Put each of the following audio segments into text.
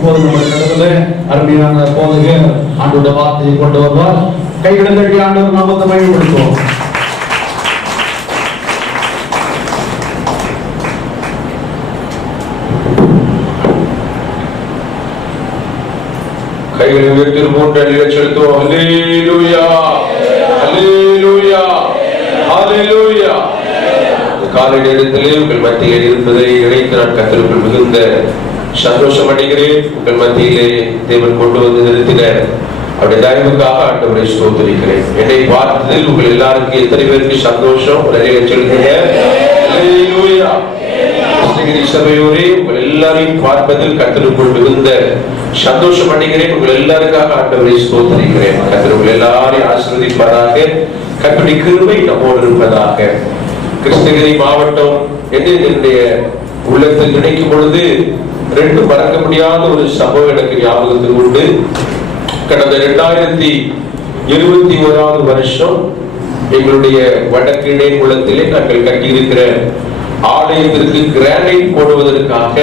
இப்போது நம்ம இடத்துல அருமையான போதகர் ஆண்டோட வார்த்தையை கொண்டு வருவார். கைகளை தட்டி ஆண்டவர் நாமத்தை மகிமைப்படுத்துவோம். கைகளை உயர்த்தி மூன்று அடியை செலுத்துவோம். அல்லேலூயா, அல்லேலூயா, அல்லேலூயா. காலை நேரத்திலே உங்கள் மத்தியில் இருப்பதை இணைத்து நான் கர்த்தருக்குள் மிகுந்த சந்தோஷம் அடைகிறேன். உங்கள் மத்தியிலே தேவன் கொண்டு வந்து நிறுத்தின அவருடைய தயவுக்காக ஆண்டவரை ஸ்தோத்திரிக்கிறேன். என்னை பார்த்ததில் உங்கள் எல்லாருக்கும் எத்தனை பேருக்கு சந்தோஷம் செலுத்துங்க. அல்லேலூயா. கிருஷ்ணகிரி சபையோரே, உங்கள் எல்லாரையும் பார்ப்பதில் கர்த்தருக்குள் மிகுந்த சந்தோஷம் அடைகிறேன். உங்கள் எல்லாருக்காக ஆண்டவரை ஸ்தோத்திரிக்கிறேன். கர்த்தர் உங்கள் எல்லாரையும் ஆசீர்வதிப்பதாக. கர்த்தருடைய கிருபை நம்மோடு இருப்பதாக. கிருஷ்ணகிரி மாவட்டம் என்று என்னுடைய உள்ளத்தில் நினைக்கும் பொழுது ரெண்டு மறக்க முடியாத ஒரு சம்பவம் எனக்கு ஞாபகத்தில் உண்டு. கடந்த 2021 வருஷம் எங்களுடைய வடக்கு இடைக்குளத்திலே நாங்கள் கட்டியிருக்கிற ஆலயத்திற்கு கிரானைட் போடுவதற்காக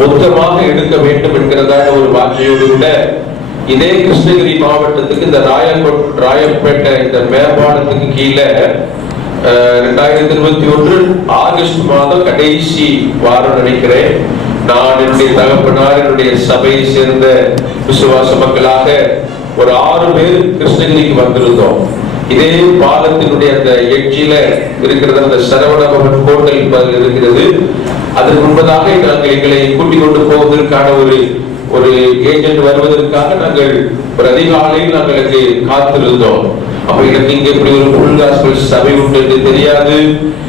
மொத்தமாக எடுக்க வேண்டும் என்கிறதாக ஒரு வார்த்தையோடு கூட இதே கிருஷ்ணகிரி மாவட்டத்துக்கு இந்த ராயப்பேட்டை இந்த மேம்பாலத்துக்கு கீழே 2021 ஆகஸ்ட் மாதம் கடைசி வாரம் நினைக்கிறேன், நான் என்னுடைய தகப்பனார் என்னுடைய சபையை சேர்ந்த விசுவாச மக்களாக ஒரு 6 பேர் கிருஷ்ணகிரிக்கு வந்திருந்தோம். இதே பாலத்தினுடைய அந்த எட்ஜில இருக்கிறது அந்த சரவணபவன் ஹோட்டல் இருக்கிறது. அதற்கு முன்பதாக நாங்கள் எங்களை கூட்டிக் கொண்டு போவதற்கான ஒரு ஏஜென்ட் வருவதற்காக நாங்கள் ஒரு அதிகாலையில் நாங்கள் அங்கே காத்திருந்தோம். அப்ப எனக்கு இங்க இப்படி ஒரு ஃபுல் காஸ்பல் சபை உண்டு என்று தெரியாது.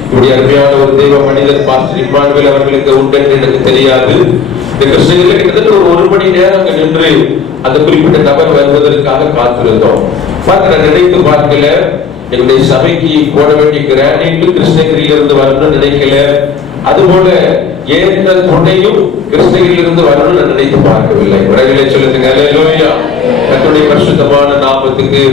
இப்படி அருமையான ஒரு தெய்வ மனிதர் பாஸ்டர் இம்மானுவேல் அவர்களுக்கு உண்டு என்று எனக்கு தெரியாது. இந்த கிருஷ்ணகிரியில் கிட்டத்தட்ட ஒரு மணி நேரம் அங்க நின்று அந்த குறிப்பிட்ட நபர் வருவதற்காக காத்திருந்தோம். நினைத்து பார்க்கல, என்னுடைய சபைக்கு போட வேண்டிய கிரானைட் கிருஷ்ணகிரியிலிருந்து வரணும்னு நினைக்கல. அதுபோல ஏற்ற துணையும் கிருஷ்ணகிரியிலிருந்து வரணும்னு நான் நினைத்து பார்க்கவில்லை. உலகிலே சொல்லுங்க அல்லேலூயா. கர்த்தருடைய பரிசுத்தமான நாமத்துக்கு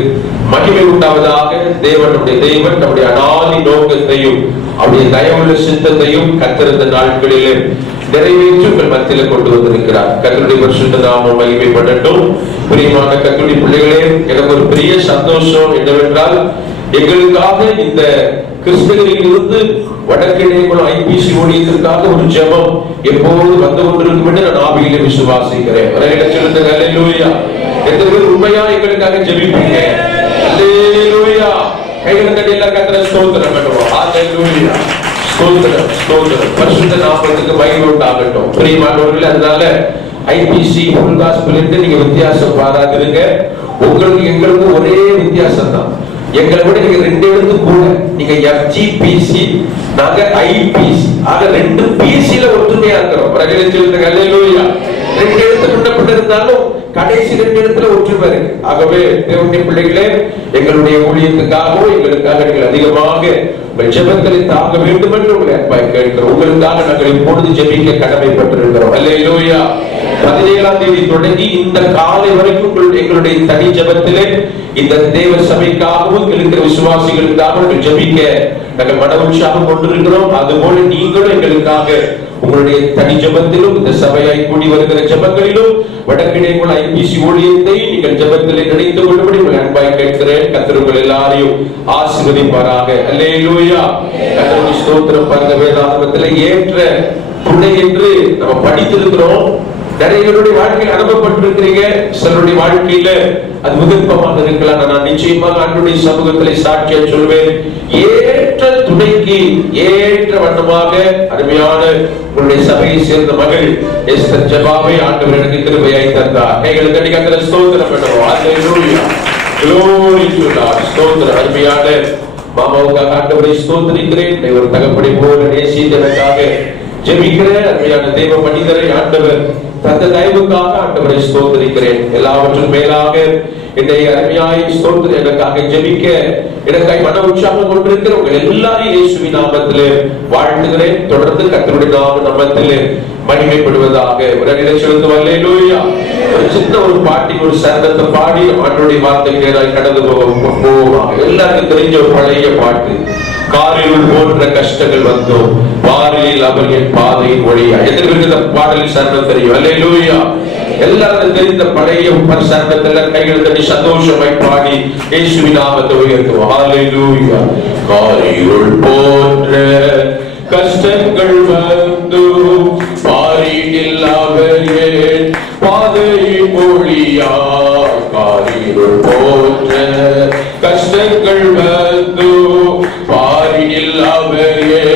மகிமை உண்டாவதாக. தேவனுடைய தெய்வன் நம்முடைய அனாதி நோக்கத்தையும் அவருடைய தயவுள்ள சித்தத்தையும் கர்த்தர் நாட்களிலே நிறைவேற்றி உங்கள் மத்தியில கொண்டு வந்திருக்கிறார். கர்த்தருடைய பரிசுத்த நாமம் மகிமைப்படட்டும். பிரியமான கர்த்தருடைய பிள்ளைகளே, எனக்கு ஒரு பெரிய சந்தோஷம் என்னவென்றால், எங்களுக்காக இந்த கிருஷ்ணகிரியிலிருந்து வடக்கு இடைக்குளம் ஐபிசி ஊழியத்திற்காக ஒரு ஜெபம் எப்போது வந்து கொண்டிருக்கும் என்று நான் ஆவியிலே விசுவாசிக்கிறேன். அல்லேலூயா. எத்தனை பேர் உண்மையா எங்களுக்காக ஜெபிப்பீங்க? அல்லேலூயா. கைகளை தட்டி எல்லாம் கர்த்தரை ஸ்தோத்திரம் பண்ணுவோம். அல்லேலூயா. ஸ்தோத்திரம், ஸ்தோத்திரம். பரிசுத்த நாமத்துக்கு மகிமை உண்டாகட்டும். பிரியமானவர்களே, அதனால ஐபிசி ஃபுல் காஸ்பல் என்று நீங்க வித்தியாசம் பாராதிருங்க. உங்களுக்கு எங்களுக்கு ஒரே வித்தியாசம் தான். எங்களை விட நீங்க 2 எழுத்து கூட. நீங்க FGPC, நாங்க IPC. ஆக 2 பிசில ஒற்றுமையா இருக்கிறோம். அல்லேலூயா. 2 எழுத்து முன்னப்பட்டிருந்தாலும் கடைசி 2 எழுத்துல ஒற்றுமை இருக்கு. ஆகவே தேவனுடைய பிள்ளைகளே, எங்களுடைய ஊழியத்துக்காகவும் எங்களுக்காக நீங்கள் அதிகமாக ஜெபங்களை தாங்க வேண்டும் என்று உங்களை அன்பாய் கேட்கிறோம். உங்களுக்காக நாங்கள் இப்பொழுது ஜெபிக்க கடமைப்பட்டிருக்கிறோம். அல்லேலூயா. 17ஆம் தேதி தொடங்கி இந்த காலை வரைக்கும் எங்களுடைய தனி ஜெபத்திலே இந்த தேவ சபைக்காகவும் இருக்கிற விசுவாசிகளுக்காகவும் ஜெபிக்க நாங்கள் மன உற்சாகம் கொண்டிருக்கிறோம். அதுபோல நீங்களும் எங்களுக்காக உங்களுடைய தனி ஜெபத்திலும் இந்த சபையாய் கூடி வருகிற ஜெபங்களிலும் வடக்கிடைக்குள்ள ஐபிசி ஊழியத்தை நீங்கள் ஜெபத்திலே நினைத்துக் கொள்ளும்படி உங்களை அன்பாய் கேட்கிறேன். கர்த்தர் உங்கள் எல்லாரையும் ஆசீர்வதிப்பாராக. அல்லேலூயா. கர்த்தருடைய ஸ்தோத்திரம். பாருங்க, வேதாகமத்திலே ஏற்ற துணை என்று நம்ம படித்திருக்கிறோம். நிறைய பேருடைய வாழ்க்கையில் அனுபவப்பட்டிருக்கிறீங்க. சிலருடைய வாழ்க்கையில அது விருப்பமாக இருக்கலாம். நான் நிச்சயமாக ஆண்டவருடைய சமூகத்திலே சாட்சியா சொல்வேன். ஏற்ற துணைக்கு ஏற்ற வண்ணமாக அருமையான உங்களுடைய சபையை சேர்ந்த மகள் எஸ்தர் ஜெபாவை ஆண்டவர் எனக்கு கிருபையாய் தந்தார். எங்களுக்கு கண்டிப்பாக ஸ்தோத்திரம் பண்ணுவோம். அல்லேலூயா. glory to God. ஸ்தோத்திரம். அருமையான மாமாவுக்காக ஆண்டவரை ஸ்தோத்திரிக்கிறேன். ஒரு தகப்பனை போல நேசித்ததற்காக ஜெபிக்கிறேன். அருமையான தேவ மனிதரை ஆண்டவர் தந்த தயவுக்காக ஆண்டவரை ஸ்தோத்திரிக்கிறேன். எல்லாவற்றும் மேலாக என்னை அருமையாய் ஸ்தோத்திரம் எனக்காக ஜெபிக்க எனக்காய் மன உற்சாகம் கொண்டிருக்கிற உங்கள் எல்லாரையும் இயேசுவின் நாமத்திலே வாழ்த்துகிறேன். தொடர்ந்து கர்த்தருடைய நாமத்திலே மகிமைப்படுவதாக. உடனே சொல்லுங்க அல்லேலூயா. ஒரு சின்ன ஒரு பாட்டி ஒரு சரணத்தை பாடி ஆண்டவருடைய வார்த்தை நேராய் கடந்து போவோமாக. எல்லாருக்கும் தெரிஞ்ச ஒரு பழைய பாட்டு. காரில் போன்ற கஷ்டங்கள் வந்தோம், பாரில் அவர் என் பாதையின் ஒளியா. எத்தனை பேருக்கு இந்த பாடலில் சரணம் தெரியும்? அல்லேலூயா. எல்லாரும் தெரிந்த பழைய பரிசாங்கத்துல கைகள் தட்டி சந்தோஷமாய் பாடி இயேசுவின் நாமத்தை உயர்த்துவோம். ஹalleluya. காரிருள் போன்ற கஷ்டங்கள் வந்து பாரினில் அவரே பாதையை மொழியாய். காரிருள் போன்ற கஷ்டங்கள் வந்து பாரினில் அவரே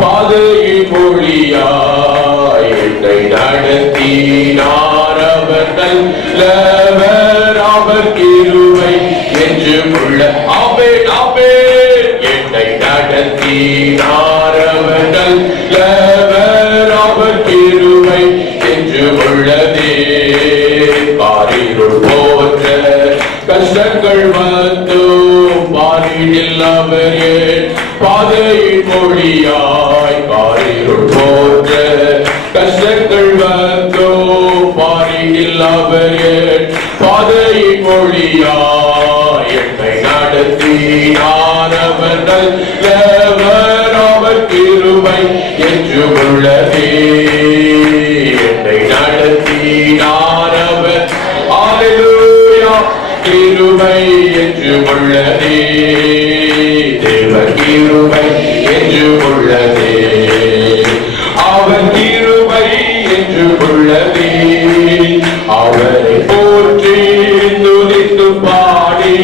பாதையை மொழியாய். என்னை நடத்தினார் அவர் நல்லவர், அவர் கிருபை என்றும் உள்ள. ஆமென் ஆமென். என்னை நடத்தினார் அவர் நல்லவர், அவர் கிருபை என்றும் உள்ளதே. காரிருள் போன்ற கஷ்டங்கள் வந்து பாரினில் அவரே பாதையின் மொழியாய். காரிருள் போன்ற கஷ்டங்கள் வந்தோ பாரினில் அவரே பாதையின் மொழியாய். என்னை நடத்தினார் அவர் நல்லவர், அவர் கிருபை என்றும் உள்ளதே. என்னை நடத்தினார் அவர் ஹalleluya கிருபை என்றும் உள்ளதே. தேவ கிருபை என்றும் உள்ளதே. அவர் கிருபை என்றும் உள்ளதே. அவரை போற்றி துதித்து பாடி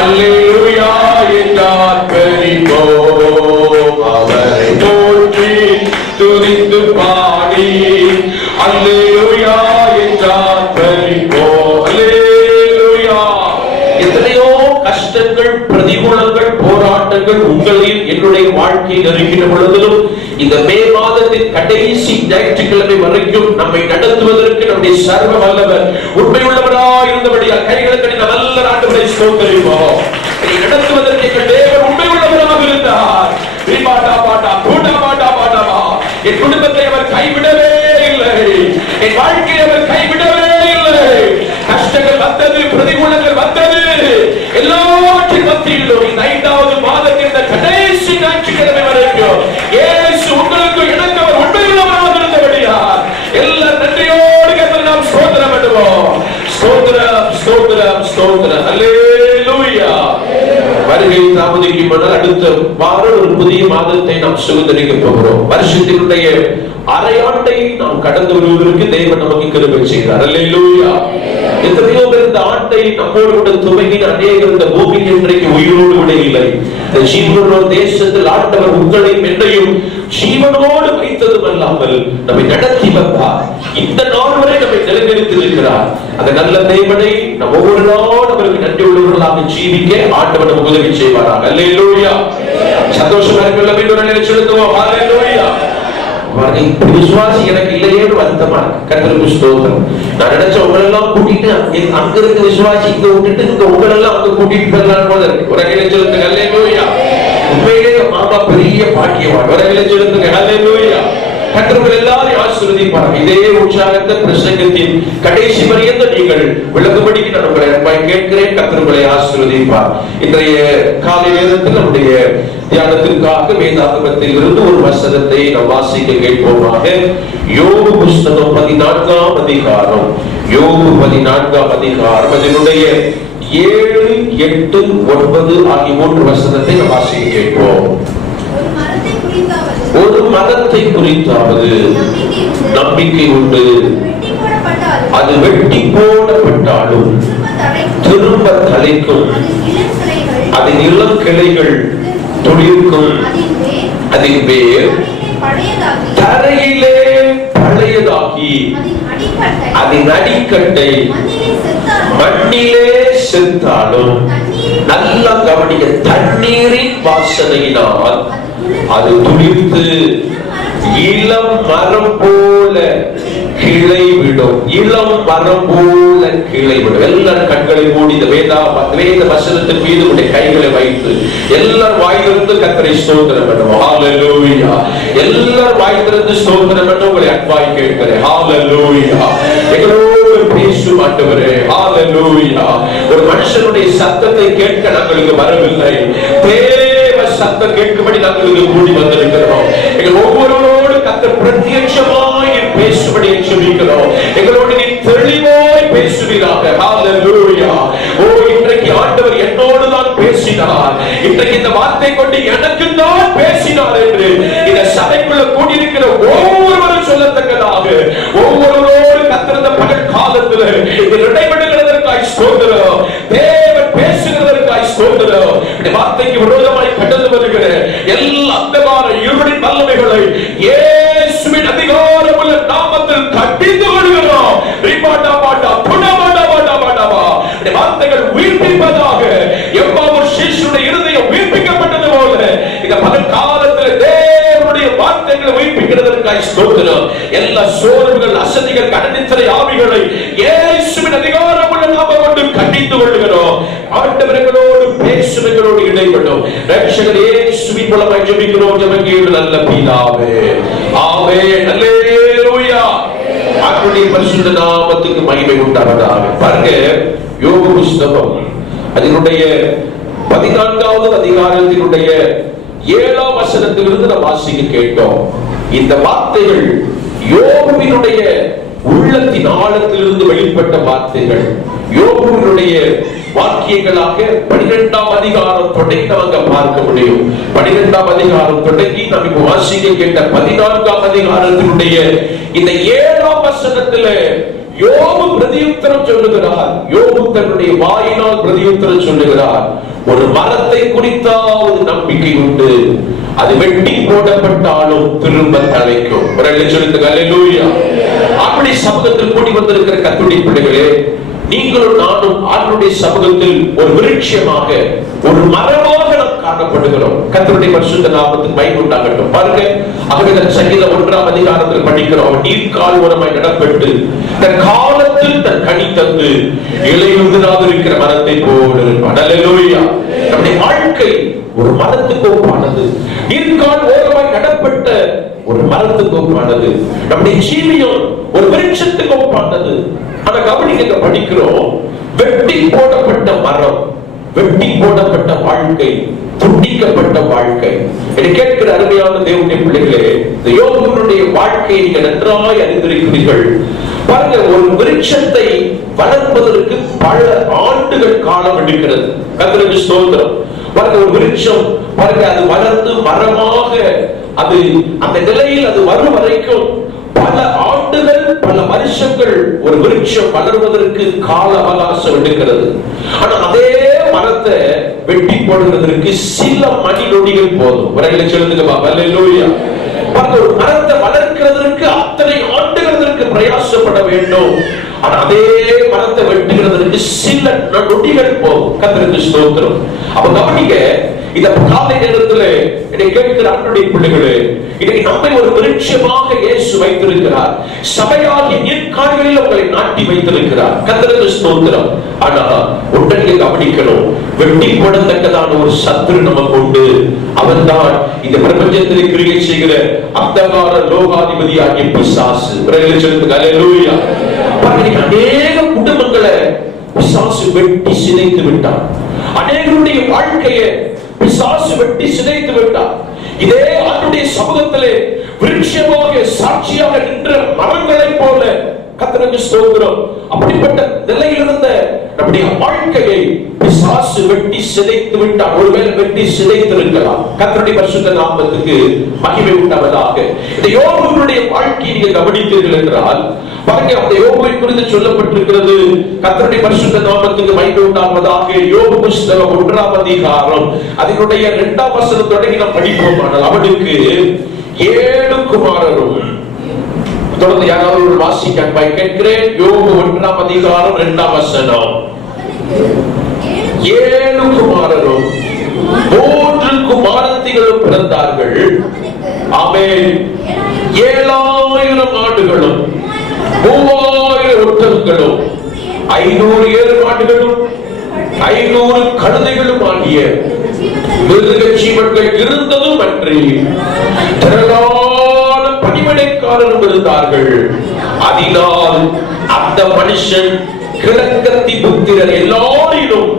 அல்லேலூயா என்றார் பெரியோர். அவரை போற்றி துதித்து பாடி அல்லேலூயா என்றார் பெரியோர். அல்லேலூயா. எத்தனையோ கஷ்டங்கள், பிரதிகூலங்கள், போராட்டங்கள் உங்களையும் என்னுடைய வாழ்க்கையில் இருக்கிற பொழுதிலும் இந்த மே மாதத்தின் கடைசி ஞாயிற்றுக்கிழமை வரைக்கும் நம்மை நடத்துவதற்கு நம்முடைய சர்வ வல்லவர் உண்மையுள்ளவராய் இருந்தபடியால் கைகளை கட்டி நல்ல ஆண்டவரை ஸ்தோத்திரிப்போம். நடத்துவதற்கு எங்கள் தேவன் உண்மையுள்ளவராக இருந்தார். என் குடும்பத்தை அவர் கைவிடவே இல்லை. என் வாழ்க்கையை அவர் கைவிடவே இல்லை. கஷ்டங்கள் வந்தது, பிரதிகூலங்கள் வந்தது, எல்லாவற்றின் மத்தியிலும் இந்த 5வது மாதத்தின் இந்த கடைசி ஞாயிற்றுக்கிழமை வரைக்கும் இயேசு உங்களுக்கு எனக்கு அவர் உண்மையுள்ளவராக இருந்தபடியால் எல்லா நன்றியோடு கர்த்தரை நாம் ஸ்தோத்திரம் பண்ணுவோம். ஸ்தோத்திரம் ஸ்தோத்திரம் ஸ்தோத்திரம். அல்லேலூயா. வருகை தாமதிக்கும் முன்னால் அடுத்த வாரம் ஒரு புதிய மாதத்தை நாம் சுதந்திரிக்க போகிறோம். வருஷத்தினுடைய அரையாண்டை நாம் கடந்து வருவதற்கு தேவன் நமக்கு கிருபை செய்கிறார். அல்லேலூயா. எத்தனையோ பேர் இந்த ஆண்டை நம்மோடு கூட துவங்கின அநேகர் இந்த பூமியில் இன்றைக்கு உயிரோடு விட இல்லை. இந்த ஜீவனோட தேசத்தில் ஆண்டவர் உங்களையும் என்னையும் ஜீவனோடு வைத்ததும் அல்லாமல் நம்மை நடத்தி வந்தார். இந்த நாள் வரை நம்மை நிலைநிறுத்தியிருக்கிறார். அந்த நல்ல தேவனை நம் ஒவ்வொரு நாளும் அவருக்கு நன்றி உள்ளவர்களாக ஜீவிக்க ஆண்டவர் நமக்கு உதவி செய்வாராக. அல்லேலூயா. சந்தோஷமா இருக்குல்ல? மீண்டும் நிலை செலுத்துவோம். அல்லேலூயா. விசுவாசி எனக்கு இல்லையேன்னு வருத்தமா கர்த்தருக்கு ஸ்தோத்திரம். நான் நினைச்ச உங்களெல்லாம் கூட்டிட்டு அங்க இருக்க விசுவாசி இங்க விட்டுட்டு இங்க உங்களெல்லாம் அங்க கூட்டிட்டு போயிடலாம் போல இருக்கு. உலகில சொல்லுங்க அல்லேலூயா. உண்மையிலே மாமா பெரிய பாக்கியவான். உலகில சொல்லுங்க அல்லேலூயா. கர்த்தர் எல்லாரையும் ஆசீர்வதிப்பார். இதே உற்சாகத்தை பிரசங்கத்தின் கடைசி பரியந்த நீங்கள் விளங்கும்படிக்கு நான் உங்களை அன்பாய் கேட்கிறேன். கர்த்தர் உங்களை ஆசீர்வதிப்பார். இன்றைய காலை வேதத்தில் நம்முடைய தியானத்திற்காக வேதாகமத்தில் இருந்து ஒரு வசனத்தை நாம் வாசிக்க கேட்போமாக. யோபு புஸ்தகம் 14ஆம் அதிகாரம். யோபு 14ஆம் அதிகாரம். அதனுடைய 7, 8, 9 ஆகிய 3 வசனத்தை நாம் வாசிக்க கேட்போம். ஒரு மரத்தை குறித்தாவது நம்பிக்கை உண்டு. அது வெட்டி போடப்பட்டாலும் திரும்ப தழைக்கும். அதன் இளம் கிளைகள் துளிர்க்கும். அதன் வேர் தரையிலே பழையதாகி அதன் அடிக்கட்டை மண்ணிலே செத்தாலும் நல்ல கவனிக்க தண்ணீரின் வாசனையினால் அது துளிர்த்து இளம் மரம் போல கிளை விடும். இளம் மரம் போல கிளை விடும். எல்லாரும் கண்களை மூடி இந்த வேத வசனத்தின் மீது உடைய கைகளை வைத்து எல்லாரும் வாய்திருந்து கர்த்தரை ஸ்தோத்திரம் பண்ணுவோம். ஹalleluya. எல்லாரும் வாய்திருந்து ஸ்தோத்திரம் பண்ண உங்களை அன்பாய் கேட்கிறேன். ஹalleluya. எங்களோடு பேசும் ஆண்டவரே. ஹalleluya. ஒரு மனுஷனுடைய சத்தத்தை கேட்க நாங்களுக்கு வரவில்லை. சத்தம் கேட்கும்படி நாங்கள் கூடி வந்திருக்கிறோம். எங்கள் ஒவ்வொருவரோடு கர்த்தர் பிரத்யட்சமாய் பேசும்படி ஜெபிக்கிறோம். எங்களோடு நீ இன்றைக்கு இந்த வார்த்தை கொண்டு எனக்கு தான் பேசினார் என்று இந்த சபைக்குள்ள கூடியிருக்கிற ஒவ்வொருவரும் சொல்லத்தக்கதாக ஒவ்வொருவரோடு கத்திருந்த பகல் காலத்தில் இடைபெடுகிறதற்காய் ஸ்தோத்திரம். தேவன் பேசுகிறதற்காய் ஸ்தோத்திரம். இந்த வார்த்தைக்கு விரோதமாய் கடந்து வருகிற எல்லா அந்தகார இருளின் வல்லமைகளை இயேசுவின் அதிகாரமுள்ள நாமத்தில் கட்டிந்து வருகிறோம். வார்த்தைகள் உயிர்ப்பிப்பதாக. எவ்வாறு சிசுடைய இருதயம் உயிர்ப்பிக்கப்பட்டது போல இந்த பகல் காலத்தில் தேவனுடைய வார்த்தைகளை உயிர்ப்பிக்கிறதற்காய் ஸ்தோத்திரம். எல்லா சோர்வுகள், அசதிகள், கடனிச்சரை ஆவிகளை இயேசுவின் அதிகாரமுள்ள நாமம் கொண்டு கண்டித்து கொள்கிறோம். ஆண்டவர்களோடு பேசுவங்களோடு இடைப்படும் ரட்சகர் இயேசுவின் மூலமாய் ஜெபிக்கிறோம். ஜெபங்கள் நல்ல பிதாவே, ஆமென், அல்லேலூயா. அவருடைய பரிசுத்த நாமத்துக்கு மகிமை உண்டாவதாக. பாருங்க, யோபு புஸ்தகம் அதனுடைய 14வது அதிகாரத்தினுடைய 7ஆம் வசனத்திலிருந்து நாம் வாசிக்க கேட்டோம். இந்த வார்த்தைகள் யோபுவினுடைய உள்ளத்தின் ஆழத்திலிருந்து வெளிப்பட்ட வார்த்தைகள். யோபுவினுடைய வாக்கியங்களாக 12ஆம் அதிகாரம் தொடங்கி நாங்க பார்க்க முடியும். 12ஆம் அதிகாரம் தொடங்கி நாம் இப்ப வாசிக்க கேட்ட 14ஆம் அதிகாரத்தினுடைய இந்த 7ஆம் வசனத்துல யோபு பிரதியுத்தரம் சொல்லுகிறார். யோபு தன்னுடைய வாயினால் பிரதியுத்தரம் சொல்லுகிறார். ஒரு மரத்தை குறித்தாவது நம்பிக்கை உண்டு, அது வெட்டி போடப்பட்டாலும் திரும்ப தலைக்கும். அல்லேலூயா. அப்படி சமூகத்தில் கூடி வந்திருக்கிற கர்த்தருடைய பிள்ளைகளே, நீங்களும் நானும் ஆண்டவருடைய சமூகத்தில் ஒரு விருட்சமாக, ஒரு மரமாக நாம் காணப்படுகிறோம். கர்த்தருடைய பரிசுத்த நாமத்துக்கு மகிமை உண்டாகட்டும். பாருங்க, ஆகவேதான் சங்கீதம் 1ஆம் அதிகாரத்தில் படிக்கிறோம். நீர்க்கால் ஓரமாய் நடப்பட்டு தன் காலத்தில் தன் கனி தந்து இலையுதிராது இருக்கிற மரத்தை போல இருப்பான். அல்லேலூயா. நம்முடைய வாழ்க்கை ஒரு மரத்துக்கு ஒப்பானது. நீர்க்கால் ஓரமாய் நடப்பட்ட ஒரு மரத்துக்கு ஒப்பானது. நம்முடைய ஜீவியம் ஒரு விருட்சத்துக்கு ஒப்பானது. ஆனா கவனிக்க படிக்கிறோம், வெட்டி போடப்பட்ட மரம், வெட்டி போடப்பட்ட வாழ்க்கை, துண்டிக்கப்பட்ட வாழ்க்கை. இதை கேட்கிற அருமையான தேவனுடைய பிள்ளைகளே, இந்த யோபுவினுடைய வாழ்க்கையை நீங்க நன்றாய் அறிந்திருக்கிறீர்கள். பாருங்க, ஒரு விருட்சத்தை வளர்ப்பதற்கு பல ஆண்டுகள் காலம் எடுக்கிறது. கர்த்தருக்கு ஸ்தோத்திரம். பாருங்க, ஒரு விருட்சம் பாருங்க, அது வளர்ந்து மரமாக அது அந்த நிலையில் அது வரும் வரைக்கும் பல ஆண்டுகள், பல வருஷங்கள் ஒரு விருட்சம் வளர்வதற்கு கால அவகாசம் எடுக்கிறது. ஆனா அதே மரத்தை வெட்டி போடுவதற்கு சில மணி நொடிகள் போதும். உரைகளை சொல்லுங்க. அல்லேலூயா. ஒரு மரத்தை வளர்க்கிறதற்கு அத்தனை ஆண்டுகளுக்கு பிரயாசப்பட வேண்டும். ஆனா அதே மரத்தை வெட்டுகிறதற்கு சில நொடிகள் போதும். கர்த்தருக்கு ஸ்தோத்திரம். அப்ப கவனிக்க, இந்த காலை நேரத்தில் என்னை கேட்கிற அன்புடைய பிள்ளைகளே, இன்னைக்கு நம்மை ஒரு விருட்சமாக இயேசு வைத்திருக்கிறார். சபையாகிய நீர்க்கால்களில் உங்களை நாட்டி வைத்திருக்கிறார். கர்த்தருக்கு ஸ்தோத்திரம். ஆனா ஒன்றை கவனிக்கணும், வெட்டி போடத்தக்கதான ஒரு சத்துரு நமக்கு உண்டு. அவன் தான் இந்த பிரபஞ்சத்தில் கிரியை செய்கிற அந்தகார லோகாதிபதி ஆகிய பிசாசு. அல்லேலூயா. அநேக குடும்பங்களை பிசாசு வெட்டி சிதைத்து விட்டான். அநேகருடைய வாழ்க்கையை பிசாசு வெட்டி சிதைத்து விட்டார். இதே ஆண்டுடைய சமூகத்திலே விருட்சமாக சாட்சியாக நின்ற மரங்களைப் போல கர்த்தருக்கு ஸ்தோத்திரம். அப்படிப்பட்ட நிலையில் இருந்த நம்முடைய வாழ்க்கையை பிசாசு வெட்டி சிதைத்து விட்டார். ஒருவேளை வெட்டி சிதைத்திருக்கலாம். கர்த்தருடைய பரிசுத்த நாமத்துக்கு மகிமை உண்டாவதாக. இந்த யோபுவினுடைய வாழ்க்கையை நீங்க கவனித்தீர்கள் என்றால் பாருங்க, அந்த யோபுவை குறித்து சொல்லப்பட்டிருக்கிறது. கர்த்தருடைய பரிசுத்த நாமத்துக்கு மகிமை உண்டாவதாக. யோபு புஸ்தகம் 1ஆம் அதிகாரம் அதனுடைய 2ஆம் வசனம் தொடங்கி நாம் படிப்போமானால், அவனுக்கு 7 குமாரரும், தொடர்ந்து யாராவது வாசிக்க கேட்கிறேன். யோபு 1ஆம் அதிகாரம் 2ஆம் வசனம். 7 குமாரரும் 3 குமாரத்திகளும் பிறந்தார்கள். ஆமென். 7000 ஆடுகளும் 3000 ஒட்டகங்களும் 500 ஏறு மாடுகளும் 500 கழுதைகளும் ஆகிய மிருக ஜீவன்கள் இருந்ததும் அன்றி திரளான பணிவிடைக்காரரும் இருந்தார்கள். அதனால் அந்த மனுஷன் கிழக்கத்தி புத்திரர் எல்லாரிலும்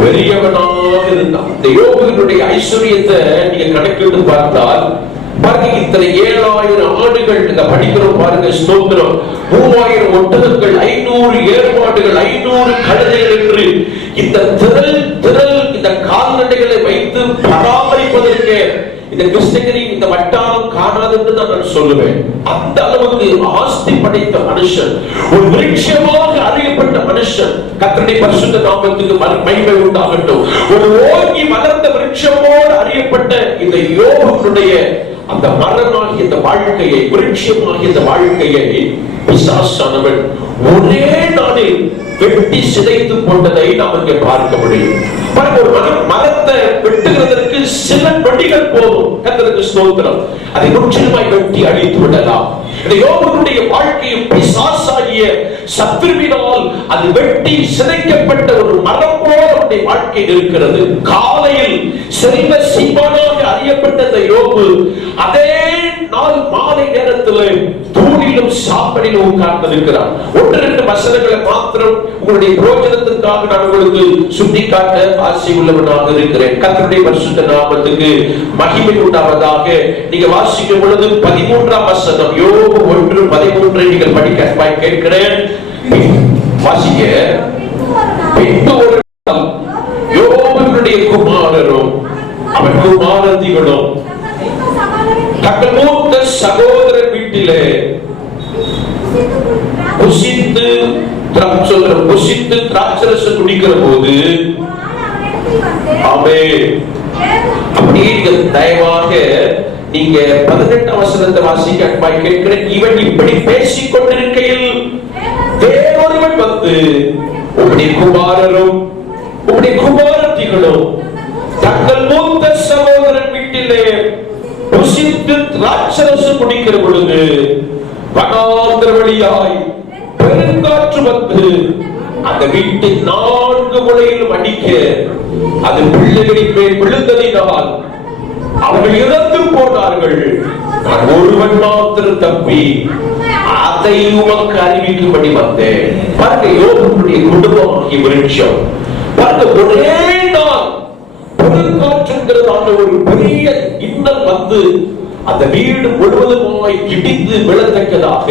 பெரியவனாக இருந்தான். இந்த யோபுவினுடைய ஐஸ்வர்யத்தை நீங்க கணக்கிட்டு பார்த்தால் பாருங்க, இத்தனை 7000 ஆடுகள் இந்த படிக்கிறோம் பாருங்க. ஸ்தோத்திரம். 3000 ஒட்டகங்கள், 500 ஏர்மாடுகள், 500 கழுதைகள் என்று இந்த திரள் இந்த கால்நடைகளை வைத்து பேர் இந்த கிருஷ்ணகிரி இந்த வட்டாரம் காணாது என்று நான் சொல்லுவேன். அந்த அளவுக்கு ஆஸ்தி படைத்த மனுஷன், ஒரு விருட்சமாக அறியப்பட்ட மனுஷன். கர்த்தருடைய பரிசுத்த நாமத்துக்கு மகிமை உண்டாகட்டும். ஒரு ஓங்கி வளர்ந்த விருட்சமோடு அறியப்பட்ட இந்த யோபுடைய அந்த மரமாகிய இந்த வாழ்க்கையை, விருட்சமாகிய இந்த வாழ்க்கையை பிசாசானவன் ஒரே நாளில் வெட்டி சிதைத்து கொண்டதை நாம் இங்கே பார்க்க முடியும். ஒரு மரத்தை வெட்டுகிறதற்கு சில நொடிகள் போதும். கர்த்தருக்கு ஸ்தோத்திரம். அதை முற்றிலுமாய் வெட்டி அழித்து விடலாம். இந்த யோபுடைய வாழ்க்கையில் பிசாசாகிய சத்துருவினால் அது வெட்டி சிதைக்கப்பட்ட ஒரு மரம் போல அவருடைய வாழ்க்கையில் இருக்கிறது. காலையில் செல்வ சீமானாக அறியப்பட்ட இந்த யோபு அதே நாள் மாலை நேரத்தில் தூணிலும் சாம்பலிலும் உட்கார்ந்திருக்கிறார். 1-2 வசனங்களை மாத்திரம் உங்களுடைய பிரயோஜனத்திற்காக நான் உங்களுக்கு சுட்டிக்காட்ட ஆசை உள்ளவனாக இருக்கிறேன். கர்த்தருடைய பரிசுத்த நாமத்துக்கு மகிமை உண்டாவதாக. நீங்க வாசிக்கும் பொழுது 13ஆம் வசனம், யோபு 1:13 நீங்கள் படிக்க கேட்கிறேன். வாசிக்க. பின்பு ஒரு யோபுடைய குமாரரும் அவன் குமாரத்திகளும் தங்கள் மூத்த சகோதரர் வீட்டிலே புசித்து திராட்சரசம் குடிக்கிற போது, அப்படியே தயவாக நீங்க 18ஆம் வசனத்தை வாசிக்க அன்பாய் கேட்கிறேன். இவன் இப்படி பேசிக் கொண்டிருக்கையில் வேறொருவன் வந்து, உம்முடைய குமாரரும் உம்முடைய குமாரத்திகளும் தங்கள் மூத்த சகோதரன் வீட்டிலே புசித்து திராட்சரசம் குடிக்கிற பொழுது வனாந்தர வழியாய் பெருங்காற்று வந்து அந்த வீட்டின் 4 முனையிலும் அடிக்க அது பிள்ளைகளின் மேல் விழுந்ததினால் அவர்கள் இறந்து போனார்கள். நான் ஒருவன் மாத்திரம் தப்பி அதை உமக்கு அறிவிக்கும்படி வந்தேன். பாருங்க, யோபுடைய குடும்பமாகிய விருட்சம் பாருங்க, ஒரே நாள் பெருங்காற்றுங்கிறதான ஒரு பெரிய இன்னல் வந்து அந்த வீடு முழுவதுமாய் இடிந்து விழத்தக்கதாக,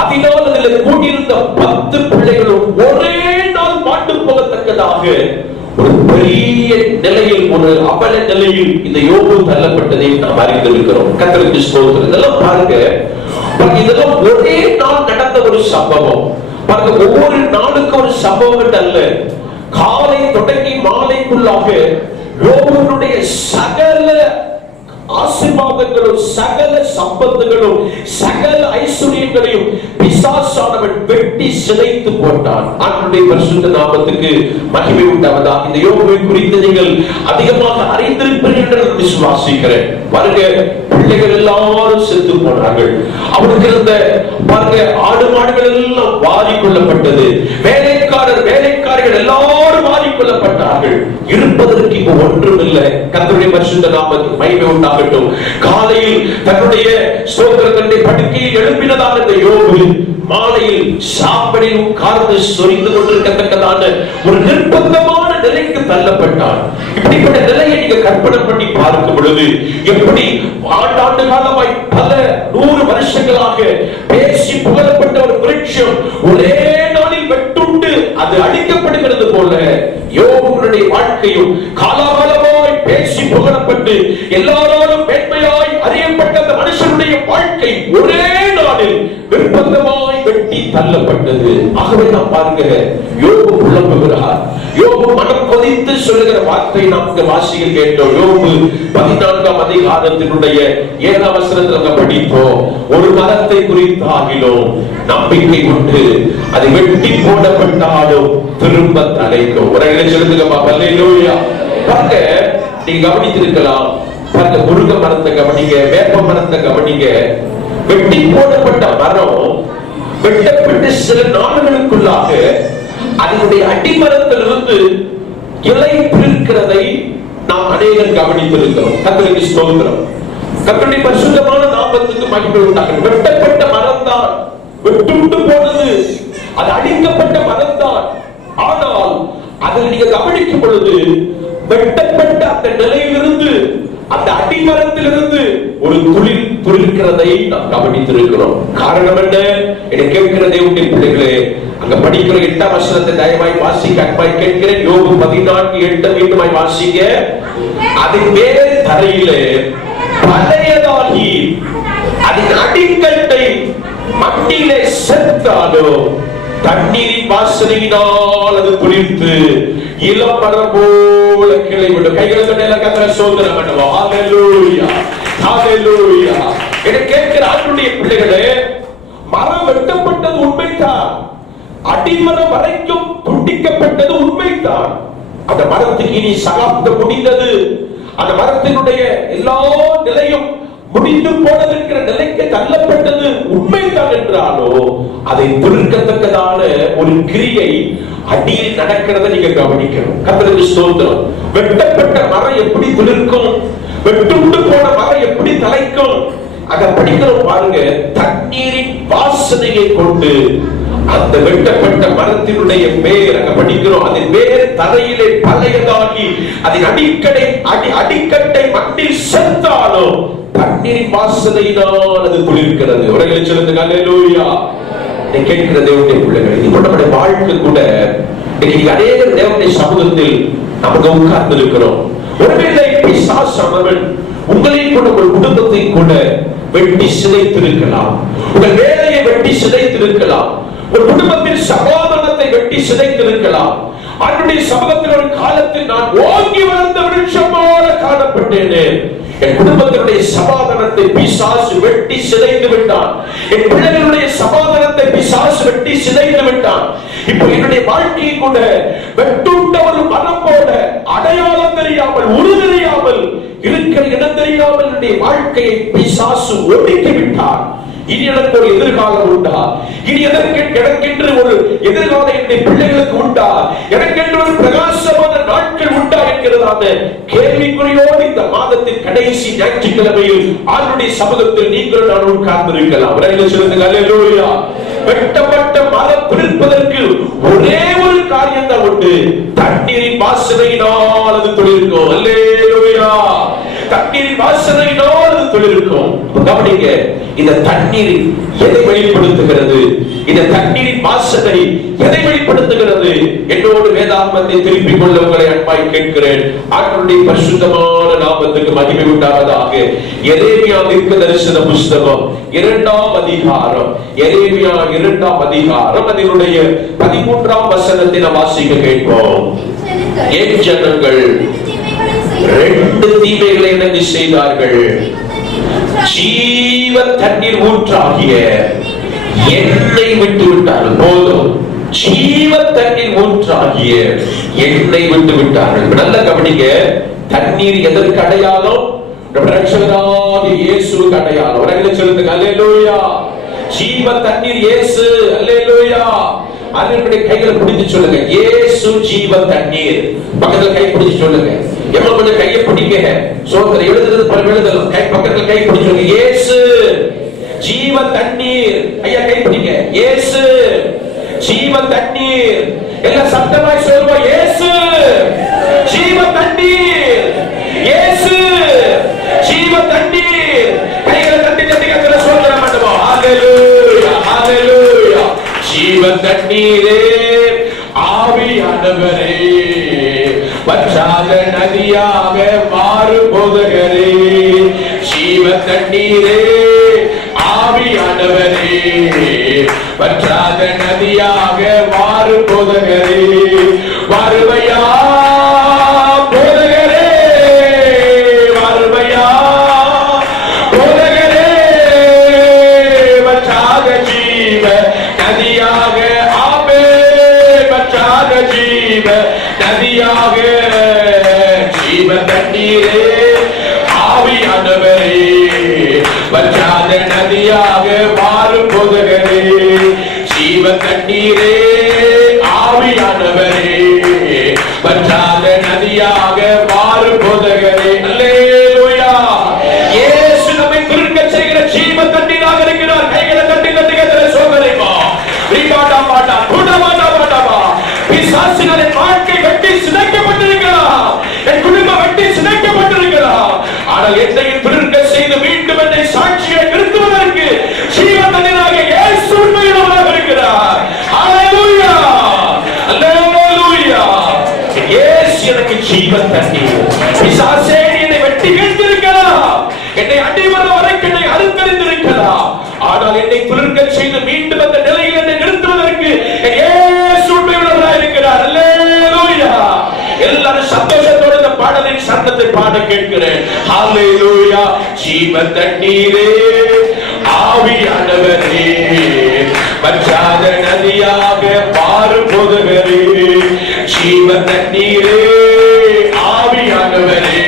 அதனால் அதில் கூட்டியிருந்த 10 பிள்ளைகளும் ஒரே நாள் மாட்டு போகத்தக்கதாக ஒரு பெரிய நிலையில், ஒரு அவல நிலையில் இந்த யோபு தள்ளப்பட்டதை நாம் அறிந்திருக்கிறோம். கர்த்தருக்கு ஸ்தோத்திரம். இதெல்லாம் பாருங்க, இதெல்லாம் ஒரே நாள் நடந்த ஒரு சம்பவம். பாருங்க, ஒவ்வொரு நாளுக்கு ஒரு சம்பவம் அல்ல. காலை தொடங்கி மாலைக்குள்ளாக யோபுடைய சகல ஆசீர்வாதங்களும் சகல சம்பத்துகளும் சகல ஐஸ்வர்யங்களையும் பிசாசானவன் வெட்டி சிதைத்து போட்டான். ஆண்டவருடைய பரிசுத்த நாமத்துக்கு மகிமை உண்டாவதாக. இந்த யோபுவை குறித்து நீங்கள் அதிகமாக அறிந்திருப்பீர்கள் என்று விசுவாசிக்கிறேன். பாருங்க, பிள்ளைகள் எல்லாரும் செத்து போனார்கள். அவனுக்கு இருந்த பாருங்க ஆடு மாடுகள் எல்லாம் வாரி கொள்ளப்பட்டது. வேலைக்காரர்கள் எல்லாரும் வாரி கொள்ளப்பட்டார்கள். இருப்பதற்கு இப்ப ஒன்றும் இல்லை. கர்த்தருடைய பரிசுத்த நாமத்துக்கு மகிமை உண்டாகட்டும். காலையில் தன்னுடைய ஸ்தோத்திரத்தை படுக்கையில் எழுப்பினதான இந்த யோபு மாலையில் சாம்பலில் உட்கார்ந்து சொரிந்து கொண்டிருக்கத்தக்கதான ஒரு நிர்பந்தமான நிலைக்கு தள்ளப்பட்டான். இப்படிப்பட்ட நிலையை நீங்க கற்பனை பண்ணி பார்க்கும் பொழுது, எப்படி ஆண்டாண்டு காலமாய் பல 100 வருஷங்களாக பேசி புகழப்பட்ட ஒரு விருட்சம் ஒரே நாளில் வெட்டுண்டு அது அழிக்கப்படுகிறது போல யோபுடைய வாழ்க்கையும் காலாகாலமாய் பேசி புகழப்பட்டு எல்லாராலும் மேன்மையாய் அறியப்பட்ட அந்த மனுஷனுடைய வாழ்க்கை ஒரே நாளில் நிர்பந்தமாய் வெட்டி தள்ளப்பட்டது. ஆகவே நாம் பாருங்க, யோபு புலம்புகிறார். யோபு மனம் கொதித்து சொல்லுகிற வார்த்தை நாம் இங்க வாசியில் கேட்டோம். யோபு 14ஆம் அதிகாரத்தினுடைய 7ஆம் வசனத்தில் படித்தோம். ஒரு மரத்தை குறித்து ஆகிலும் நம்பிக்கை உண்டு, அது வெட்டி போடப்பட்டாலும் திரும்ப தலைக்கும். ஒரு சொல்லுங்கப்பா, அல்லேலூயா. பாருங்க, நீங்க கவனித்திருக்கலாம். பாருங்க, முருங்கை மரத்தை கவனிங்க, வேப்ப மரத்தை கவனிங்க. வெட்டி போடப்பட்ட மரம் வெட்டப்பட்டு சில நாடுகளுக்குள்ளாக அதனுடைய அடிமரத்திலிருந்து இலை பிரிக்கிறதை நாம் அநேகர் கவனித்திருக்கிறோம். கர்த்தருக்கு ஸ்தோத்திரம். கர்த்தருடைய பரிசுத்தமான நாமத்துக்கு மகிமை உண்டாகட்டும். வெட்டப்பட்ட மரம் தான், வெட்டுண்டு போனது, அது அழிக்கப்பட்ட மரம் தான். ஆனால் அதில் நீங்க கவனிக்கும் பொழுது வெட்டப்பட்ட அந்த நிலையிலிருந்து, அந்த அடிமரத்திலிருந்து ஒரு துளிர் துளிர்க்கிறதை நாம் கவனித்திருக்கிறோம். காரணம் என்ன? என்னை கேட்கிற தேவனுடைய பிள்ளைகளே, அங்க படிக்கிற 8ஆம் வசனத்தை தயவாய் வாசிக்க அன்பாய் கேட்கிறேன். யோபு 14:8 மீண்டுமாய் வாசிக்க. அது வேறு தரையிலே பழையதாகி அதன் அடிக்கட்டை மண்ணிலே செத்தாலோ தண்ணீரின் வாசனையினால் அது குளிர்த்து இளமரம் போல கிளை விடும். கைகளை தண்டையில கத்தரை சோதனை பண்ணுவோம். ஹல்லேலூயா, ஹல்லேலூயா. என்னை கேட்கிற ஆண்டுடைய பிள்ளைகளே, மரம் வெட்டப்பட்டது உண்மைதான், அடிமரம் வரைக்கும் துண்டிக்கப்பட்டது உண்மைதான். அந்த மரத்துக்கு இனி சகாப்தம் முடிந்தது, அந்த மரத்தினுடைய எல்லா நிலையும் முடிந்து போனதற்கிற நிலைக்கு தள்ளப்பட்டது உண்மைதான் என்றாலோ அதை துருக்கத்தக்கதான ஒரு கிரியை அடியில் நடக்கிறத நீங்க கவனிக்கணும். கர்த்தருக்கு ஸ்தோத்திரம். வெட்டப்பட்ட மரம் எப்படி துளிர்க்கும், வெட்டுண்டு போன மரம் எப்படி தலைக்கும், அத படிக்கிறோம் பாருங்க. தண்ணீரின் வாசனையை கொண்டு அந்த வெட்டப்பட்ட மரத்தினுடைய வேர் அங்க படிக்கிறோம். அதன் வேர் தரையிலே பழையதாகி அதன் அடிக்கட்டை மண்ணில் செத்தாலும் தண்ணீரின் வாசனையினால் அது குளிர்கிறது. உலகில் சொல்லுங்க ஹல்லேலூயா. நீ கேட்கிற தேவனுடைய பிள்ளைகள், இப்போ நம்முடைய வாழ்க்கை கூட இன்னைக்கு அநேக தேவனுடைய சமூகத்தில் நமக்கு உட்கார்ந்து இருக்கிறோம். ஒருவேளை பிசாசானவன் உங்களையும் கூட உங்கள் குடும்பத்தை கூட வெட்டி சிதைத்திருக்கலாம், உங்கள் வேலையை வெட்டி சிதைத்திருக்கலாம், ஒரு குடும்பத்தின் சமாதானத்தை வெட்டி சிதைத்திருக்கலாம். அவருடைய சமூகத்தில் ஒரு காலத்தில் நான் ஓங்கி வளர்ந்த விருட்சமாக காணப்பட்டேனே, என் குடும்பத்தினுடைய சமாதானத்தை பிசாசு வெட்டி சிதைத்து விட்டான், என் பிள்ளைகளுடைய சமாதானத்தை பிசாசு வெட்டி சிதைத்து விட்டான். இப்போ என்னுடைய வாழ்க்கையை கூட வெட்டுண்ட ஒரு மரம் போல அடையாளம் தெரியாமல், உரு தெரியாமல், இருக்கிற இடம் தெரியாமல் என்னுடைய வாழ்க்கையை பிசாசு ஒடுக்கி விட்டான். இனி எனக்கு ஒரு எதிர்காலம் உண்டா, இனி எனக்கென்று ஒரு எதிர்காலம் என்னுடைய பிள்ளைகளுக்கு உண்டா, எனக்கென்று ஒரு பிரகாசமான நாட்கள் உண்டா என்கிறதான கேள்விக்குறியோடு இந்த மாதத்தின் கடைசி ஞாயிற்றுக்கிழமையில் ஆண்டுடைய சமூகத்தில் நீங்கள் நான் உட்கார்ந்திருக்கலாம். ஹல்லேலூயா. வெட்டப்பட்ட மரம் பிரிப்பதற்கு ஒரே ஒரு காரியம் தான் உண்டு, தண்ணீரின் வாசனையினால் அது துளிர்க்கும். ஹல்லேலூயா. தண்ணீரின் வாசனையினால் அது துளிர்க்கும். கவனிங்க, இந்த தண்ணீர் எதை வெளிப்படுத்துகிறது, இந்த தண்ணீரின் வாசனை எதை வெளிப்படுத்துகிறது? என்னோடு வேதாகமத்தை திருப்பிக் கொள்ள உங்களை அன்பாய் கேட்கிறேன். ஆண்டவருடைய பரிசுத்தமான நாமத்துக்கு மகிமை உண்டாவதாக. எரேமியா தீர்க்கதரிசன புஸ்தகம் 2ஆம் அதிகாரம், எரேமியா 2ஆம் அதிகாரம் அதனுடைய 13ஆம் வசனத்தை நாம் வாசிக்க கேட்போம். என் ஜனங்கள் 2 தீமைகளை எனக்கு செய்தார்கள். ஜீவ தண்ணீர் ஊற்றாகிய என்னை விட்டு விட்டார்கள். போதும், ஜீவ தண்ணீர் ஊற்றாகிய என்னை விட்டு விட்டார்கள். நல்ல கவனிங்க, தண்ணீர் எதற்கு அடையாளம்? ரட்சகராகிய இயேசுவுக்கு அடையாளம். உலகில் சொல்லுங்க ஹல்லேலூயா. ஜீவ தண்ணீர் இயேசு. ஹல்லேலூயா. அதனுடைய கைகளை பிடிச்சு சொல்லுங்க, இயேசு ஜீவ தண்ணீர். பக்கத்துல கை பிடிச்சு சொல்லுங்க, எவ்வளவு கொஞ்சம் கையை பிடிங்க. சோதனை எழுதுறது பல எழுதலாம். கை பக்கத்துல கை பிடிச்சு, இயேசு ஜீவ தண்ணீர். ஐயா கை பிடிங்க, இயேசு ஜீவ தண்ணீர். எல்லாம் சத்தமாய் சொல்லுவோம், இயேசு ஜீவ தண்ணீர், இயேசு ஜீவ தண்ணீர். கைகளை தட்டி தட்டி கத்தல சோதனை பண்ணுவோம். ஹல்லேலூயா, ஹல்லேலூயா. ஜீவ தண்ணீரே, ஆவியானவரே, வற்றாத நதியாக மாறு போதகரே. ஜீவ தண்ணீரே, ஆவியானவரே, வற்றாத நதியாக மாறு போதகரே. வருவையா போதகரே, வருவையா போதகரே, வற்றாத ஜீவ நதியாக, ஆமே வற்றாத ஜீவ நதியாக. ஜீவ தண்ணீரே, ஆவியானவரே, வற்றாத நதியாக மாறு போதகரே. ஜீவ தண்ணீரே, ஆவியானவரே, வற்றாத நதியாக மாறு போதகரே. அல்லேலூயா. இயேசு நம்மை துருக்க செய்கிற ஜீவ தண்ணீராக இருக்கிறார். கைகளை தட்டி தட்டி கத்தரை சோதனைமா ரீபாடா பாடா குடமாடா பாடாமா. பிசாசுகளின் வாழ்க்கை வெட்டி சிதைக்கப்பட்டிருக்கலாம், என் குடும்பம் வெட்டி சிதைக்கப்பட்டிருக்கலாம். ஆனால் என்னையும் துருக்க செய்து மீண்டும் என்னை சாட்சியை நிறுத்துவதற்கு ஜீவ தண்ணீராக இயேசு உண்மையுள்ளவராக இருக்கிறார். அல்லேலூயா, அல்லேலூயா. இயேசு எனக்கு ஜீவ தண்ணீர். பிசாசே என்னை வெட்டி தட்டி கேட்டிருக்கலாம், என்னை அடிமரம் வரைக்கும் என்னை அறுத்தறிந்திருக்கலாம். ஆனால் என்னை துளிர்க்க செய்து மீண்டும் அந்த நிலையில் என்னை நிறுத்துவதற்கு இயேசு உண்மையுள்ளவராய் இருக்கிறார். அல்லேலூயா. எல்லாரும் சந்தோஷத்தோடு இந்த பாடலின் சத்தத்தை பாட கேட்கிறேன். ஹல்லேலூயா. ஜீவ தண்ணீரே, ஆவியானவரே, வற்றாத நதியாக மாறும் போதகரே, ஜீவ தண்ணீரே, ஆவியானவரே,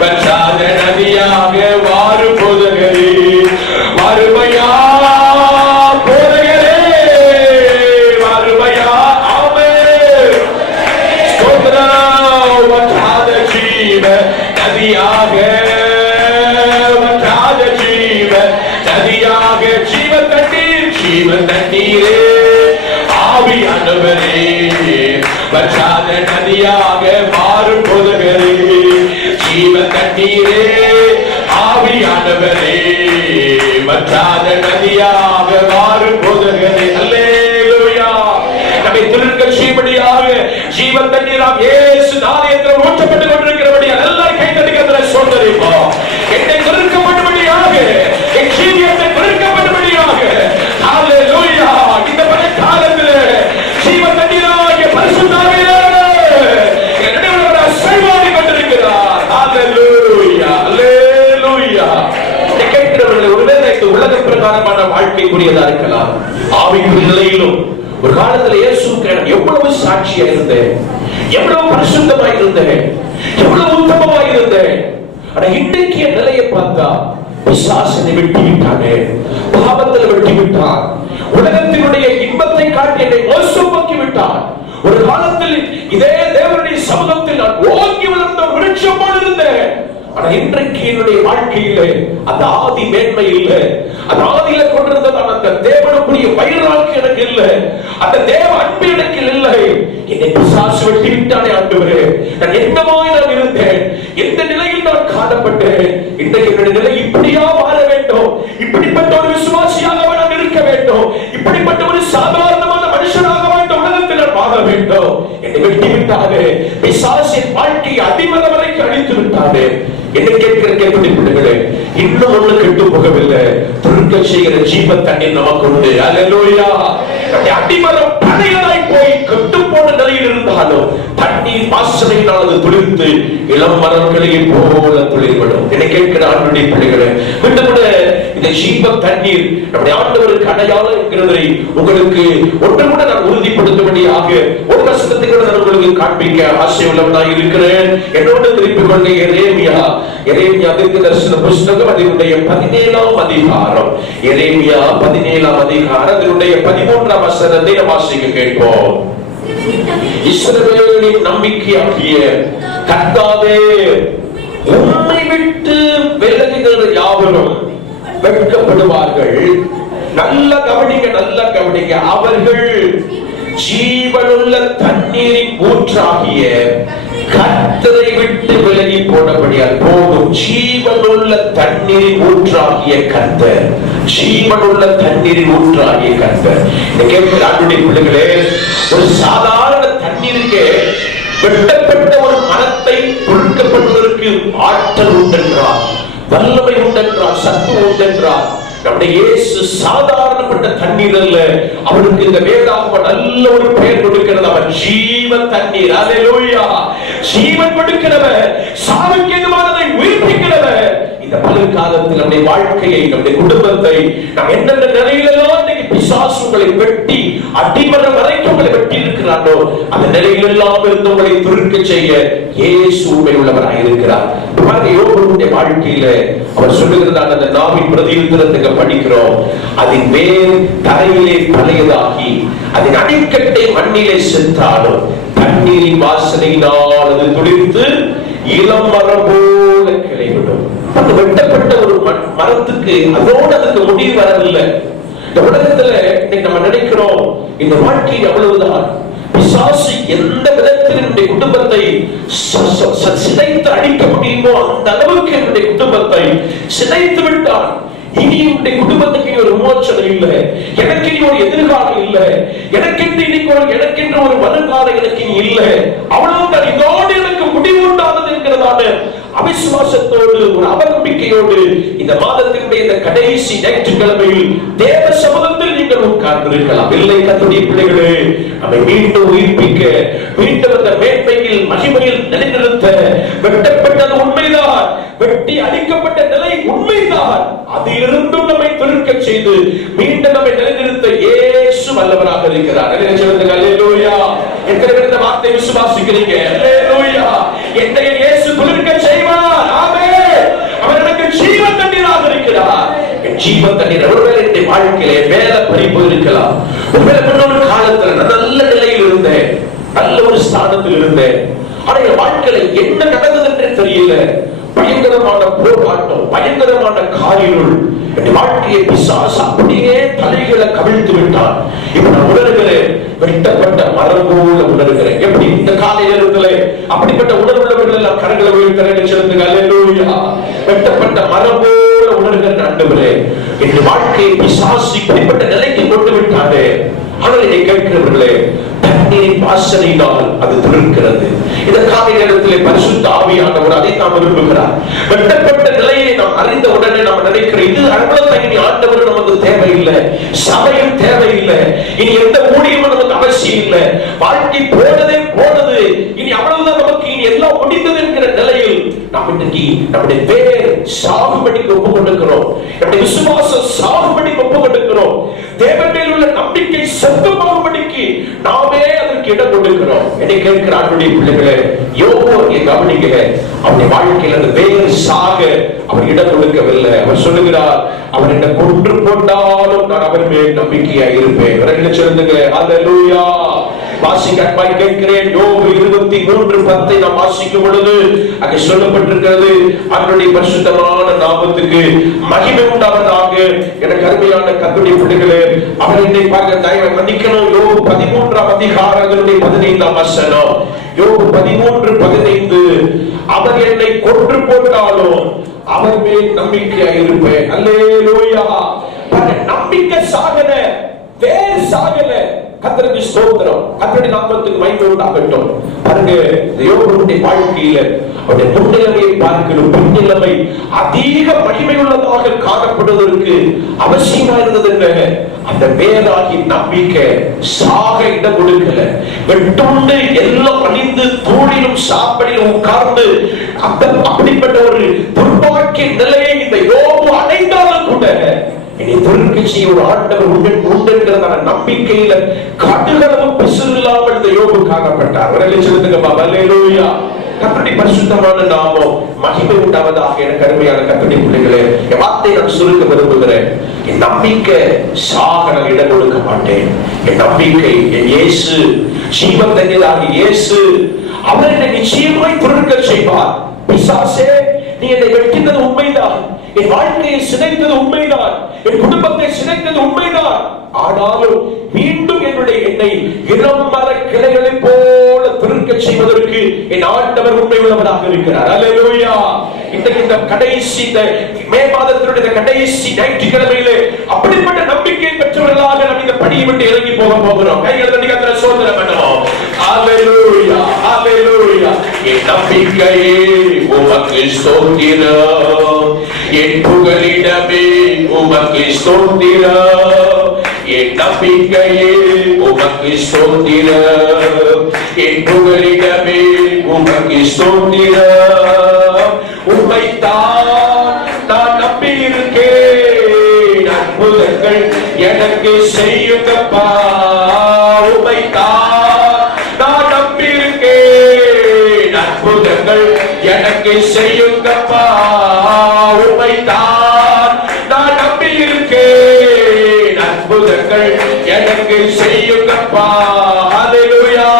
வற்றாத நதியாக மாறும் போதகரே, மறுமையா போதகரே, மறுமையா. ஆமென். ஸ்தோத்திரம். வற்றாத ஜீவ நதியாக, வற்றாத ஜீவ நதியாக, ஜீவ தண்ணீர், ஜீவ தண்ணீரே, ஆவியானவரே, வற்றாத நதியாக மாறும் போதகரே, ஜீவ தண்ணீரே, ஆவியானவரே, வற்றாத நதியாக மாறும் போதகரே. அல்லேலூயா. நம்மை துளிர்க்க செய்யும்படியாக ஜீவ தண்ணீராம் இயேசு நாமத்தில் ஊற்றப்பட்டுக் கொண்டிருக்கிறபடியால் எல்லாரும் கை தட்டுகிறதை சோதரிப்போம். என்னை துளிர்க்கப்படும்படியாக, என் ஜீவியத்தை துளிர்க்கப்படும்படியாக, அல்லேலூயா, இந்த பல காலத்தில் ஜீவ தண்ணீராகிய பரிசுத்த ஆவியானவர் என் நடுவில் செயல்பட்டுக் கொண்டிருக்கிறார். அல்லேலூயா, அல்லேலூயா. கேட்கிறவர்களை ஒருவேளை இந்த உலக பிரகாரமான வாழ்க்கைக்குரியதா இருக்கலாம், ஆவிக்குரிய நிலையிலும் ஒரு காலத்துல இயேசுவுக்கு எவ்வளவு சாட்சியா இருந்தேன், எவ்வளவு பரிசுத்தமாய் இருந்தேன், எவ்வளவு உத்தமமாய் இருந்தேன். ஆனா இன்றைக்கு என் நிலையை பார்த்தா பிசாசனை வெட்டி விட்டானே, பாவத்தில் வெட்டி விட்டான், உலகத்தினுடைய இன்பத்தை காட்டி என்னை மோசமாக்கி விட்டான். ஒரு காலத்தில் இதே தேவனுடைய சமூகத்தில் நான் ஓங்கி வளர்ந்த ஒரு விருட்சம் போல இருந்தேன். ஆனா இன்றைக்கு என்னுடைய வாழ்க்கையில அந்த ஆதி மேன்மை இல்லை, அந்த ஆதியில கொண்டிருந்ததான அந்த தேவனுக்குரிய வைராக்கியம் எனக்கு இல்லை, அந்த தேவ அன்பு எனக்கு இல்லை. என்னை பிசாசு வெட்டி விட்டானே ஆண்டவரே. நான் என்னமாய் நான் இருந்தேன், எந்த நிலையில் நான் காணப்பட்டேன். இன்றைக்கு என்னுடைய நிலை இப்படியா மாற வேண்டும், இப்படிப்பட்ட ஒரு விசுவாசியாக நான் இருக்க வேண்டும், இப்படிப்பட்ட ஒரு சாதாரணமான மனுஷனாக இந்த உலகத்தில் நான் வாழ வேண்டும். என்னை வெட்டி விட்டானே, பிசாசின் வாழ்க்கையை அடிமரம் வரைக்கும் அழித்து விட்டானே. என்ன கேட்கிற கேள்வி பிள்ளைகளே, இன்னும் ஒண்ணு கெட்டு போகவில்லை. துருக்க செய்கிற ஜீவ தண்ணீர் நமக்கு உண்டு. அல்லேலூயா. அடிமரம் பழையதாய் போய் கெட்டு போன நிலையில் இருந்தாலும் தண்ணீர் வாசனையினால் அது துளிர்த்து இளம் மரங்களை போல துளிர்விடும். என்ன கேட்கிற ஆண்டுடைய பிள்ளைகளே, மீண்டும் கூட இந்த ஜீவ தண்ணீர் நம்முடைய ஆண்டவருக்கு அடையாளம் என்கிறதை உங்களுக்கு ஒன்று கூட நான் உறுதிப்படுத்தும்படியாக ஒரு வசனத்தை கூட நான் உங்களுக்கு காண்பிக்க ஆசை உள்ளவனாய் இருக்கிறேன். என்னோடு திருப்பிக் கொண்ட எரேமியா தீர்க்கதரிசன புஸ்தகம் அதனுடைய 17ஆம் அதிகாரம், எரேமியா 17ஆம் அதிகாரம் அதனுடைய 13ஆம் வசனத்தை நாம் வாசிக்க கேட்போம். இஸ்ரவேலின் நம்பிக்கையாகிய கர்த்தாவே, உம்மை விட்டு விலகுகிற யாவரும் வெட்கப்படுவார்கள். நல்ல கவனிங்க, நல்ல கவனிங்க. அவர்கள் ஜீவனுள்ள தண்ணீரின் ஊற்றாகிய கர்த்தரை விட்டு விலகி போனபடியால் போகும். ஜீவனுள்ள தண்ணீரின் ஊற்றாகிய கர்த்தர், ஜீவனுள்ள தண்ணீரின் ஊற்றாகிய கர்த்தர். இந்த கேட்கிற ஆண்டுடைய பிள்ளைகளே, ஒரு சாதாரண தண்ணீருக்கு வெட்டப்பட்ட ஒரு மரத்தை பொறுக்கப்படுவதற்கு ஆற்றல் உண்டென்றார், வல்லமை உண்டென்றார், சத்து உண்டென்றார். நம்முடைய இயேசு சாதாரணப்பட்ட தண்ணீர் அல்ல, அவருக்கு இந்த வேதாகமம் நல்ல ஒரு பெயர் கொடுக்கிறது. அவர் ஜீவ தண்ணீர். அல்லேலூயா. ஜீவன் கொடுக்கிறவர், சாவுக்கு எதுவானதை உயிர்ப்பிக்கிறவர். இந்த பல்காலத்தில் நம்முடைய வாழ்க்கையை, நம்முடைய குடும்பத்தை நாம் எந்தெந்த நிலையிலெல்லாம் பிசாசு உங்களை வெட்டி அடிமரம் வரைக்கும் உங்களை வெட்டி இருக்கிறாரோ அந்த நிலையிலெல்லாம் இருந்து உங்களை துருக்க செய்ய இயேசு உண்மை உள்ளவராக இருக்கிறார். யோபுடைய வாழ்க்கையில அவர் சொல்லுகிறதான அந்த நாவின் பிரதியுத்தரத்துக்கு படிக்கிறோம். அதன் வேர் தரையிலே பழையதாகி அதன் அடிக்கட்டை மண்ணிலே சென்றாலும் தண்ணீரின் வாசனையினால் அது துளிர்த்து இளம் மரம் போல கிளைவிடும். அந்த வெட்டப்பட்ட ஒரு மரத்துக்கு அதோடு அதுக்கு முடிவு வரவில்லை. இந்த உலகத்துல இன்னைக்கு நம்ம நினைக்கிறோம் இந்த வாழ்க்கை அவ்வளவுதான். பிசாசு எந்த விதத்தில் என்னுடைய குடும்பத்தை சிதைத்து அடிக்க முடியுமோ அந்த அளவுக்கு என்னுடைய குடும்பத்தை சிதைத்து விட்டான். இனி என்னுடைய குடும்பத்துக்கு ஒரு விமோசனம் இல்லை, எனக்கு இனி ஒரு எதிர்காலம் இல்லை, எனக்கென்று ஒரு வருங்காலம் எனக்கு இனி இல்லை. அவ்வளவுதான், இதோடு எனக்கு முடிவு உண்டானது என்கிறதான அவிசுவாச இந்த மாதத்தினுடைய இந்த கடைசி ஞாயிற்றுக்கிழமையில் தேவ சமூகத்தில் நீங்கள் உட்கார்ந்திருக்கலாம். இல்லை கர்த்தருடைய பிள்ளைகளே, நம்மை மீண்டும் உயிர்ப்பிக்க, மீண்டும் அந்த மேன்மையில் மகிமையில் நிலைநிறுத்த வெட்டப்பட்டது உண்மைதான், வெட்டி அழிக்கப்பட்ட நிலை உண்மைதான். அதிலிருந்தும் நம்மை திருக்க செய்து மீண்டும் நம்மை நிலைநிறுத்த இயேசு வல்லவராக இருக்கிறார். அல்லேலூயா. எத்தனை பேர் இந்த வார்த்தையை விசுவாசிக்கிறீங்க? அல்லேலூயா. என்னை இயேசு திருக்க செய்வார். ஆமென். அவர் எனக்கு ஜீவ தண்ணீராக இருக்கிறார். ஜீவ தண்ணீர் ஒருவேளை என்னுடைய வாழ்க்கையிலே வேலை பறிப்பு இருக்கலாம். ஒருவேளை முன்னொரு காலத்துல நல்ல நிலையில் இருந்தேன், நல்ல ஒரு ஸ்தானத்தில் இருந்தேன். ஆனா என் வாழ்க்கையில என்ன நடந்தது என்று தெரியல. பயங்கரமான போராட்டம், பயங்கரமான காரியம், என் வாழ்க்கையை பிசாசு அப்படியே தலைகளை கவிழ்த்து விட்டான். இப்ப நான் உணர்கிறேன், வெட்டப்பட்ட மரம் போல உணர்கிறேன். எப்படி இந்த காலை நேரத்துல அப்படிப்பட்ட உணர்வுள்ளவர்கள் எல்லாம் கரங்களை உயர்த்துறேன் சொல்லுங்க. அல்லேலூயா. வெட்டப்பட்ட மரம் போல உணர்கிற ஆண்டவரே, என் வாழ்க்கையை பிசாசு இப்படிப்பட்ட நிலைக்கு கொண்டு விட்டானே. ஆனால் இதை கேட்கிறவர்களே, தண்ணீரின் வாசனையினால் அது திறக்கிறது. இந்த காலை நேரத்திலே பரிசுத்த ஆவியானவர் அதை நாம் விரும்புகிறார். வெட்டப்பட்ட நிலையை நாம் அறிந்த உடனே நாம் நினைக்கிறோம், இது அவ்வளவு இனி ஆண்டவர் நமக்கு தேவையில்லை, சபையும் தேவையில்லை, இனி எந்த ஊழியமும் நமக்கு அவசியம் இல்லை, வாழ்க்கை போனதே போனது, இனி அவ்வளவுதான், நமக்கு இனி எல்லாம் முடிந்தது என்கிற நிலையில் நாம் இன்னைக்கு நம்முடைய பேர் சாகுபடிக்கு ஒப்பு கொண்டிருக்கிறோம். நம்முடைய விசுவாசம் சாகுபடிக்கு ஒப்பு கொண்டிருக்கிறோம். தேவன் மேல் உள்ள நம்பிக்கை செத்துமாகும்படிக்கு நாமே அதற்கு இடம் கொடுக்கிறோம். என்னை கேட்கிற ஆண்டுடைய பிள்ளைகளே, யோபு கவனிக்க, அவருடைய வாழ்க்கையில் அந்த வேறு சாக அவர் இடம் கொடுக்கவில்லை. அவர் சொல்லுகிறார், அவர் என்னை கொன்று போட்டாலும் நான் அவர் மேல் நம்பிக்கையா இருப்பேன். சொல்லுங்க. அல்லேலூயா. வாசிக்க கேட்கிறேன். யோபு 23:10 நாம் வாசிக்கும் பொழுது அங்கே சொல்லப்பட்டிருக்கிறது, அவருடைய பரிசுத்தமான நாமத்துக்கு மகிமை உண்டாவதாக. எனக்கு அருமையான கர்த்தருடைய பிள்ளைகளே, அவர் என்னை பார்க்க தயவு மன்னிக்கணும். யோபு 13ஆம் அதிகாரம் 15ஆம் வசனம். யோபு 13:15, அவர் என்னை கொன்று போட்டாலும் அவர் மேல் நம்பிக்கையா இருப்பேன். அல்லேலூயா. நம்பிக்கை சாகல, வேறு சாகல. கர்த்தருக்கு ஸ்தோத்திரம். கர்த்தருடைய நாமத்துக்கு மகிமை உண்டாகட்டும். பாருங்க, யோபுடைய வாழ்க்கையில அவருடைய முன்னிலைமையை பார்க்கிறோம். பின்னிலைமை அதிக மகிமை உள்ளதாக காணப்படுவதற்கு அவசியமா இருந்தது என்ன? அந்த வேறாகி நம்பிக்கை சாக இடம் கொடுக்கல. வெட்டுண்டு எல்லாம் அணிந்து தூளிலும் சாப்படிலும் உட்கார்ந்து அப்படிப்பட்ட ஒரு துர்பாக்கிய நிலையை இந்த யோபு அடைந்தாலும் கூட இனி திருக்கட்சி ஒரு ஆண்டவர் உண்டென்கிறதான நம்பிக்கையில கடுகளவும் பிசுறு இல்லாமல் இந்த யோபு காணப்பட்டார். அல்லேலூயா. கர்த்தருடைய பரிசுத்தமான நாமம் மகிமை உண்டாவதாக. எனக்கு அருமையான கர்த்தருடைய பிள்ளைகளே, என் வார்த்தையை நான் சுருக்க விரும்புகிறேன். என் நம்பிக்கை சாக நான் இடம் கொடுக்க மாட்டேன். என் நம்பிக்கை என் இயேசு, ஜீவன் தண்ணீராகிய இயேசு, அவர் என்னை நிச்சயமாய் திருக்க செய்வார். பிசாசே, நீ என்னை வெட்டினது உண்மைதான், என் வாழ்க்கையை சிதைத்தது உண்மைதான், என் குடும்பத்தை சிதைத்தது உண்மைதான். ஆனாலும் மீண்டும் என்னை இளமர கிளைகளை போல திருக்க செய்வதற்கு என் ஆண்டவர் உண்மை உள்ளவராக இருக்கிறார். அல்லேலூயா. இந்த கடைசி மே மாதத்தினுடைய கடைசி ஞாயிற்றுக்கிழமையிலே அப்படிப்பட்ட நம்பிக்கை பெற்றவர்களாக நாம் இந்த படியை விட்டு இறங்கி போக போகிறோம். கைகளை தட்டி கர்த்தரை சோதனை பண்ணுவோம். அல்லேலூயா. அல்லேலூயா. என் நம்பிக்கையே உமக்கு ஸ்தோத்திரம், என் புகலிடமே உமக்கு ஸ்தோத்திரம், என் நம்பிக்கையே உமக்கு ஸ்தோத்திரம், என் புகலிடமே உமக்கு ஸ்தோத்திரம். உம்மைத்தான் நான் நம்பி இருக்கேன், அற்புதங்கள் எனக்கு செய்யுங்கப்பா. உம்மைத்தான் நான் நம்பி இருக்கேன், அற்புதங்கள் எனக்கு செய்யுங்கப்பா. உம்மைத்தான் நான் நம்பி இருக்கேன், அற்புதங்கள் எனக்கு செய்யுங்கப்பா. அல்லேலூயா.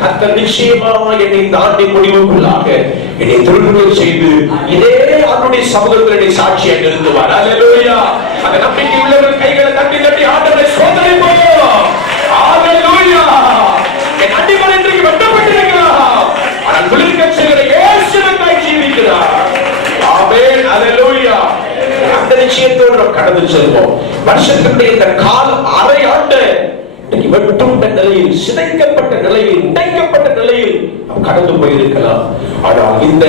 கர்த்தர் நிச்சயமாக என்னை தாண்டி முடிவுக்குள்ளாக என்னை திரும்ப செய்து இதே அவருடைய சமூகத்தில் என்னை சாட்சியாக நிறுத்துவார். அல்லேலூயா. அந்த நம்பிக்கை உள்ளவர்கள் கைகளை தட்டி தட்டி ஆண்டவரை சோதனைப்போம். அல்லேலூயா. என் அடிமன் இன்றைக்கு வெட்டப்பட்டிருக்கிறார், ஆனால் விழுங்கச்செய்கிற இயேசுவுக்காய் ஜீவிக்கிறார். ஆமென். அல்லேலூயா. அந்த நிச்சயத்தோடு நாம் கடந்து செல்வோம். வருஷத்தினுடைய இந்த காலம் அரை ஆண்டு வெட்டுண்ட நிலையில், சிதைக்கப்பட்ட நிலையில், உடைக்கப்பட்ட நிலையில் நாம் கடந்து போயிருக்கலாம். ஆனால் இந்த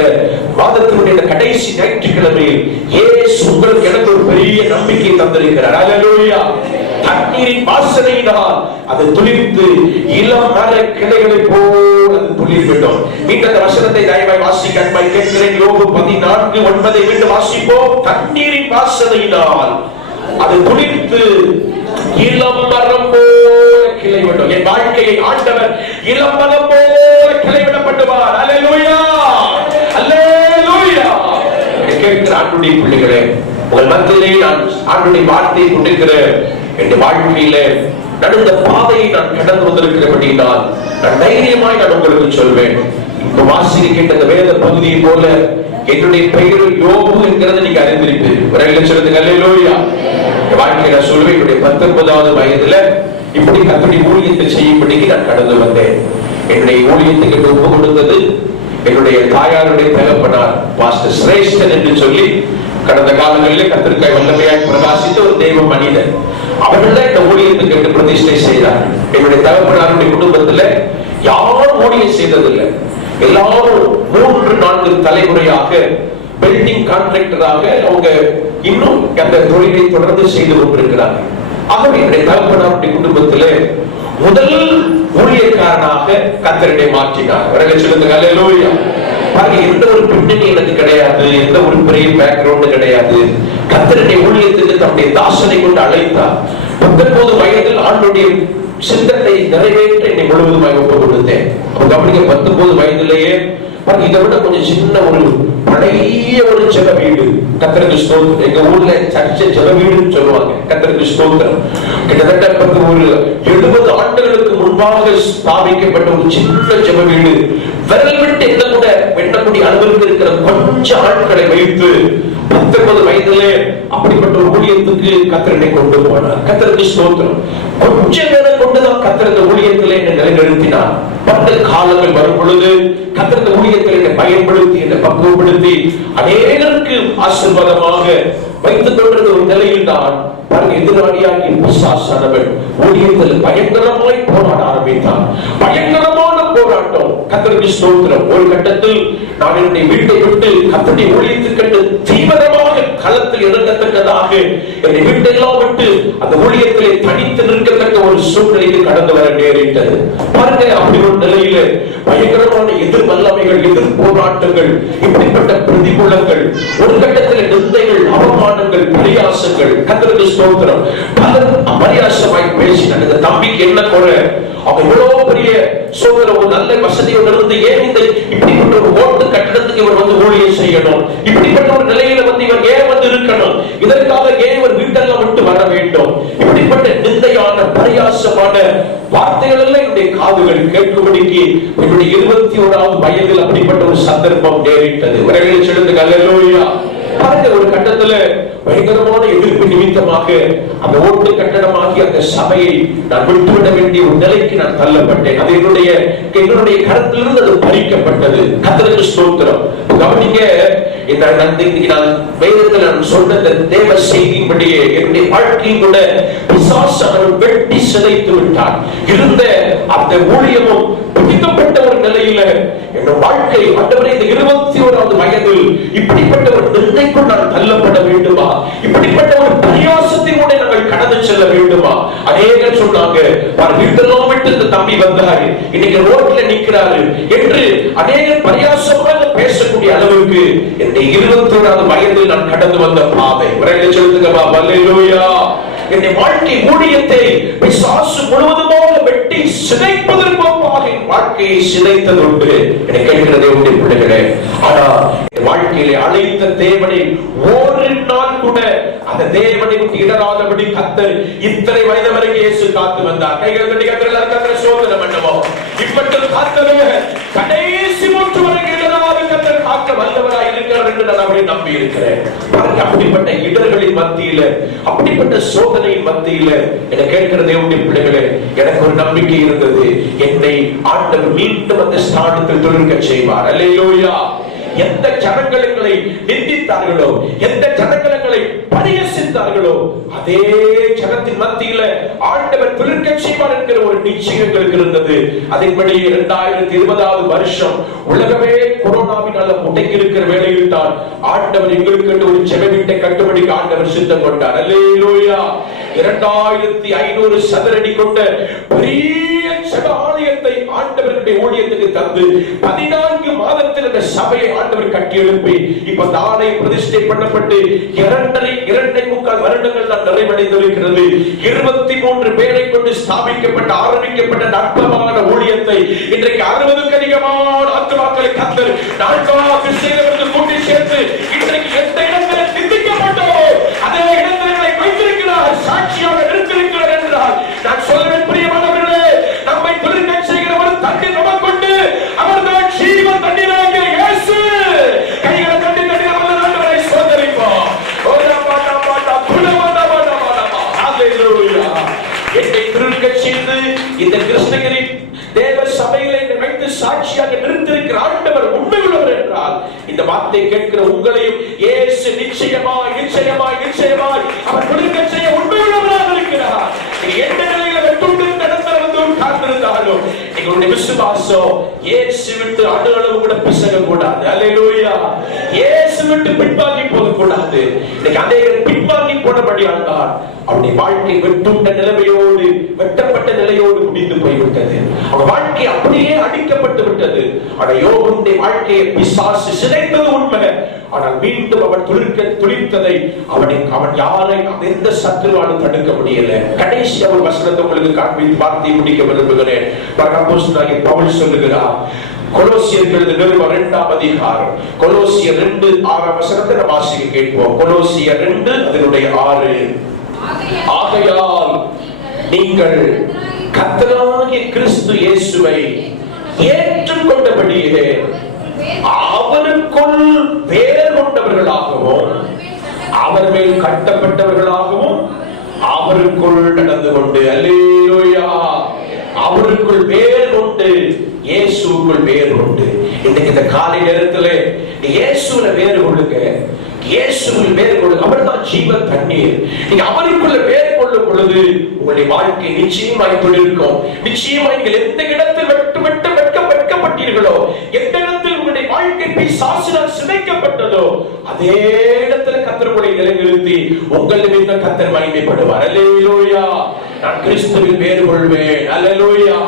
மாதத்தினுடைய கடைசி ஞாயிற்றுக்கிழமையில் இயேசு உங்களுக்கு எனக்கு ஒரு பெரிய நம்பிக்கை தந்திருக்கிறார். அல்லேலூயா. தண்ணீரின் வாசனையினால் அது துளிர்த்து இளம் மர கிளைகளை போல் அது துளிர்விடும். இந்த வசனத்தை தயவாய் வாசிக்க அன்பாய் கேட்கிறேன். யோபு 14:9 மீண்டும் வாசிப்போம். தண்ணீரின் வாசனையினால் அது துளிர்த்து இளம் மரம் போல கிளை விடும். என் வாழ்க்கையை ஆண்டவர் இளம் மரம் போல கிளை விடப்படுவார். அல்லேலூயா, அல்லேலூயா. கேட்கிற ஆண்டுடைய பிள்ளைகளே, உங்கள் மத்தியிலே நான் ஆண்டுடைய வார்த்தையை கொண்டிருக்கிறேன். என் வாழ்க்கையில நடந்த பாதையை நான் கடந்து வந்திருக்கிறபடியால் நான் தைரியமாய் நான் உங்களுக்கு சொல்வேன். இப்ப வாசிக்க கேட்ட அந்த வேத பகுதியை போல என்னுடைய பெயர் யோபு என்கிறத நீங்க அறிந்திருப்பீர்கள். சொல்லுங்க அல்லேலூயா. வாழ்க்கையில சொல்லுவேன், என்னுடைய 19வது வயதுல இப்படி கர்த்தருடைய ஊழியத்தை செய்யும்படிக்கு நான் கடந்து வந்தேன். என்னுடைய ஊழியத்துக்கு ஒப்பு கொடுத்தது என்னுடைய தாயாருடைய தகப்பனார் பாஸ்டர் சிரேஷ்டன் என்று சொல்லி கடந்த காலங்களிலே கர்த்தருக்காய் வல்லமையாய் பிரகாசித்த ஒரு தெய்வ மனிதன். அவர்கள் இந்த ஊழியத்துக்கு பிரதிஷ்டை செய்தார். என்னுடைய தகப்பனாருடைய குடும்பத்துல யாரும் ஊழியம் செய்ததில்லை. எல்லாரும் 3-4 தலைமுறையாக பில்டிங் கான்ட்ராக்டராக அவங்க இன்னும் அந்த தொழிலை தொடர்ந்து செய்து கொண்டிருக்கிறார்கள். ஆகவே என்னுடைய தகப்பனாருடைய குடும்பத்திலே முதல் ஊழியக்காரனாக கர்த்தரை மாற்றினார். சொல்லுங்க அல்லேலூயா. பாருங்க, எந்த ஒரு பின்னணி எனக்கு கிடையாது, எந்த ஒரு பெரிய பேக்ரவுண்ட் கிடையாது. கர்த்தருடைய ஊழியத்துக்கு தம்முடைய தாசனை கொண்டு அழைத்தார். 19 வயதில் ஆண்டுடைய சிந்தத்தை நிறைவேற்ற என்னை முழுவதுமாக ஒப்பு கொடுத்தேன். கவனிக்க, 19 வயதிலேயே இதை விட கொஞ்சம் சின்ன ஒரு பழைய ஒரு ஜெப வீடு, கர்த்தருக்கு ஸ்தோத்திரம். எங்க ஊர்ல சர்ச்சை ஜெப வீடுன்னு சொல்லுவாங்க. கர்த்தருக்கு ஸ்தோத்திரம். கிட்டத்தட்ட ஒரு 70 ஆண்டுகளுக்கு முன்பாக ஸ்தாபிக்கப்பட்ட ஒரு சின்ன ஜெப வீடு. விரல் விட்டு எண்ணக்கூடிய அளவிற்கு இருக்கிற கொஞ்சம் ஆட்களை வைத்து 19 வயதிலே அப்படிப்பட்ட ஒரு ஊழியத்துக்கு கர்த்தரை கொண்டு போனார். கர்த்தருக்கு ஸ்தோத்திரம். கொஞ்ச நேரம் கொண்டுதான் கர்த்தர் இந்த ஊழியத்திலே என்னை நிலைநிறுத்தினார். 10 காலங்கள் வரும் பொழுது கர்த்தர் இந்த ஊழியத்தில் என்னை பயன்படுத்தி என்னை பக்குவப்படுத்தி அநேகருக்கு ஆசீர்வாதமாக வைத்துக் கொண்டிருந்த ஒரு நிலையில் தான் எதிராளியாகிய பிசாசானவன் ஊழியத்தில் பயங்கரமாய் போராட ஆரம்பித்தான். பயங்கரமான போராட்டம். கர்த்தருக்கு ஸ்தோத்திரம். ஒரு கட்டத்தில் நான் என்னுடைய வீட்டை விட்டு கர்த்தருடைய ஊழியத்துக்கு தீவிரமாக களத்தில் இறங்கத்தக்கதாக என்னை வீட்டெல்லாம் விட்டு அந்த ஊழியத்திலே தனித்து நிற்கத்தக்க ஒரு சூழ்நிலைக்கு கடந்து வர நேரிட்டது. பாருங்க, அப்படி ஒரு நிலையில பயங்கரமான எதிர் வல்லமைகள், எதிர் போராட்டங்கள், இப்படிப்பட்ட பிரதிகூலங்கள், ஒரு கட்டத்தில் நிந்தைகள், அவமானங்கள், பரியாசங்கள். கர்த்தருக்கு ஸ்தோத்திரம். பலர் பரியாசமாய் பேசினாங்க. இந்த தம்பிக்கு என்ன குறை, அவன் இவ்வளவு பெரிய சோதரம், ஒரு நல்ல வசதியோடு இருந்து ஏன் இந்த இப்படிப்பட்ட ஒரு ஓட்டு கட்டடத்துக்கு இவர் வந்து ஊழியம் செய்யணும், இப்படிப்பட்ட ஒரு நிலையில வந்து இவர் ஏன் வந்து இருக்கணும், இதற்காக ஏன் இவர் வீட்டெல்லாம் விட்டு வர வேண்டும், இப்படிப்பட்ட நிந்தையான பரியாசமான வார்த்தைகள் எல்லாம் என்னுடைய காதுகள் கேட்கும்படிக்கு என்னுடைய 21வது வயதில் அப்படிப்பட்ட ஒரு சந்தர்ப்பம் நேரிட்டது. விரைவில் சொல்லுங்க அல்லேலூயா. பாருங்க, ஒரு கட்டத்துல பயங்கரமான எதிர்ப்பு நிமித்தமாக அந்த ஓட்டு கட்டடமாகி அந்த சபையை நான் விட்டுவிட வேண்டிய ஒரு நிலைக்கு நான் தள்ளப்பட்டேன். அது என்னுடைய கரத்திலிருந்து அது பறிக்கப்பட்டது. கர்த்தருக்கு ஸ்தோத்திரம். கவனிங்க, நான் வேதத்தில் நான் சொன்ன தேவ செய்தியின்படியே என்னுடைய வாழ்க்கையும் கூட பிசாசானவன் வெட்டி சிதைத்து விட்டான். இருந்த அந்த ஊழியமும் பிடிக்கப்பட்ட ஒரு நிலையில என்னுடைய வாழ்க்கை ஆண்டவரே, இந்த 21வது வயதில் இப்படிப்பட்ட ஒரு நிந்தைக்குள் நான் தள்ளப்பட வேண்டுமா, இப்படிப்பட்ட ஒரு பரியாசத்தினோட நாங்கள் கடந்து செல்ல வேண்டுமா? அநேகர் சொன்னாங்க, வீட்டெல்லாம் விட்டு இந்த தம்பி வந்தாரு, இன்னைக்கு ரோட்ல நிக்கிறாரு என்று அநேகர் பரியாசமாக பேசக்கூடிய அளவுக்கு என்னுடைய 21வது வயதில் நான் கடந்து வந்த பாதை. சொல்லுங்க அல்லேலூயா. என்னுடைய வாழ்க்கை ஊழியத்தை பிசாசு முழுவதுமாக வெட்டி சிதைப்பதற்கு வாழ்க்கையை சிதைத்தது உண்டு. என கேட்கிறதே உண்டு பிள்ளைகளே. ஆனா என் வாழ்க்கையிலே அழைத்த தேவனை ஒரு நாள் கூட அந்த தேவனை விட்டு இடராதபடி கர்த்தர் இத்தனை வயது வரைக்கும் இயேசு காத்து வந்தார். கைகள் தட்டி கர்த்தரை சோதனை பண்ணுவோம். இப்பட்டு காத்தவர் கடைசி மூன்று வரைக்கும் இடராத கர்த்தர் காக்க வல்லவராய் இருக்கிறார் என்று நான் அப்படி நம்பி இருக்கிறேன். அப்படிப்பட்ட இடர்களின் மத்தியில, அப்படிப்பட்ட சோதனையின் மத்தியில என கேட்கிறதே உண்டு பிள்ளைகளே, எனக்கு ஒரு நம்பிக்கை இருந்தது. என்னை ஆண்டவர் மீண்டும் அந்த ஸ்தானத்தில் தொழிற்க செய்வார். அல்லேலூயா. எந்த ஜனங்களை நிந்தித்தார்களோ, எந்த ஜனங்களை பரிகசித்தார்களோ, இருந்தார்களோ அதே ஜனத்தின் மத்தியில ஆண்டவர் துளிர்க்க செய்வார் என்கிற ஒரு நிச்சயம் எங்களுக்கு இருந்தது. அதன்படி 2020 வருஷம் உலகமே கொரோனாவினால முடங்கி இருக்கிற வேளையில் தான் ஆண்டவர் எங்களுக்கு ஒரு ஜெப வீட்டை கட்டுப்படிக்கு ஆண்டவர் சித்தம் கொண்டார். அல்லேலூயா. 2500 சதுரடி கொண்ட பெரிய ஜெப ஆலயத்தை ஆண்டவருடைய ஊழியத்துக்கு தந்து 14 மாதத்தில் இந்த சபையை ஆண்டவர் கட்டி எழுப்பி இப்ப தானே பிரதிஷ்டை பண்ணப்பட்டு 2.5 வருடங்கள் தான் நிறைவடைந்திருக்கிறது. 23 பேரை கொண்டு ஸ்தாபிக்கப்பட்ட ஆரம்பிக்கப்பட்ட அற்புதமான ஊழியத்தை இன்றைக்கு 60க்கு அதிகமான ஆத்துமாக்களை கர்த்தர் நான்காவது சேரவர்கள் கூட்டி சேர்த்து இன்றைக்கு எந்த இடத்தில் சிந்திக்கப்பட்டோ அதே இடங்களை வைத்திருக்கிறார், சாட்சியாக நிறுத்திருக்கிறார் என்றால் நான் சொல்வேன் பிரியமானவர்களே, நம்மை துளிர்க்க செய்கிறவர் தண்ணீர் நமக்கொண்டு அவர்தான் ஜீவன் தண்ணீராகிய இயேசு. கைகளை தட்டி தட்டி நம்ம ஆண்டவரை சோதரிப்போம். என்னை துளிர்க்க செய்து இந்த கிருஷ்ணகிரி தேவ சபையிலே வைத்து சாட்சியாக நிறுத்திருக்கிற ஆண்டவர் உண்மை உள்ளவர் என்றால் இந்த வார்த்தை கேட்கிற உங்களையும் இயேசு நிச்சயமாய் நிச்சயமாய் நிச்சயமாய் அவர் துளிர்க்க செய்ய உண்மை உள்ளவராக இருக்கிறார். எந்த நிலையில வெட்டுண்டு நடத்த வந்து உட்கார்ந்திருந்தாலும் எங்களுடைய விசுவாசம் இயேசு விட்டு அணுகளவு கூட பிசக கூடாது. அல்லேலூயா. இயேசு விட்டு பின்வாங்கி போக கூடாது. இன்னைக்கு அநேகர் பின்வாங்கி போனபடியால் தான் அவருடைய வாழ்க்கை வெட்டுண்ட நிலைமையோடு வெட்டப்பட்ட நிலையோடு முடிந்து போய்விட்டது. அவன் வாழ்க்கை அப்படியே அடிக்கப்பட்டு விட்டது. ஆனால் யோபுடைய வாழ்க்கையை பிசாசு சிதைத்தது உண்மை. ஆனால் மீண்டும் அவன் துளிர்த்ததை அவன் யாரை எந்த சத்துருவாலும் தடுக்க முடியல. கடைசி அவர் வசனத்தை உங்களுக்கு காண்பித்து வார்த்தையை முடிக்க விரும்புகிறேன். அப்போஸ்தலனாகிய பவுல் சொல்லுகிறார், கொலோசியர்கள் நிருபம் 2ஆம் அதிகாரம் கொலோசியர் 2:6 வசனத்தை நாம் வாசிக்க கேட்போம். கொலோசியர் 2:6 ஆகையால் நீங்கள் கர்த்தராகிய கிறிஸ்து இயேசுவை ஏற்றுக்கொண்டபடியே அவருக்குள் வேர் கொண்டவர்களாகவும் அவர் மேல் கட்டப்பட்டவர்களாகவும் அவருக்குள் நடந்து கொண்டு, அல்லேலூயா, அவருக்குள் வேர் கொண்டு இயேசுக்குள் வேர் கொண்டு. இன்னைக்கு இந்த காலை நேரத்தில் இயேசுல வேர் கொள்ளுங்க. இயேசுவில் வேர் கொள்ளுங்க. அவர்தான் ஜீவ தண்ணீர். நீங்க அவருக்குள்ள வேர் கொள்ளும் பொழுது உங்களுடைய வாழ்க்கை நிச்சயமாய் துளிர்க்கும். நிச்சயமாய் நீங்கள் எந்த இடத்தில் வெட்கப்பட்டீர்களோ, எந்த இடத்தில் உங்களுடைய வாழ்க்கை பிசாசினால் சிதைக்கப்பட்டதோ அதே இடத்துல கர்த்தர் உங்களை நிலைநிறுத்தி உங்கள் நிமித்தம் கர்த்தர் மகிமைப்படுவார். அல்லேலூயா. நான் கிறிஸ்துவில் வேறு கொள்வேன். அல்லேலூயா.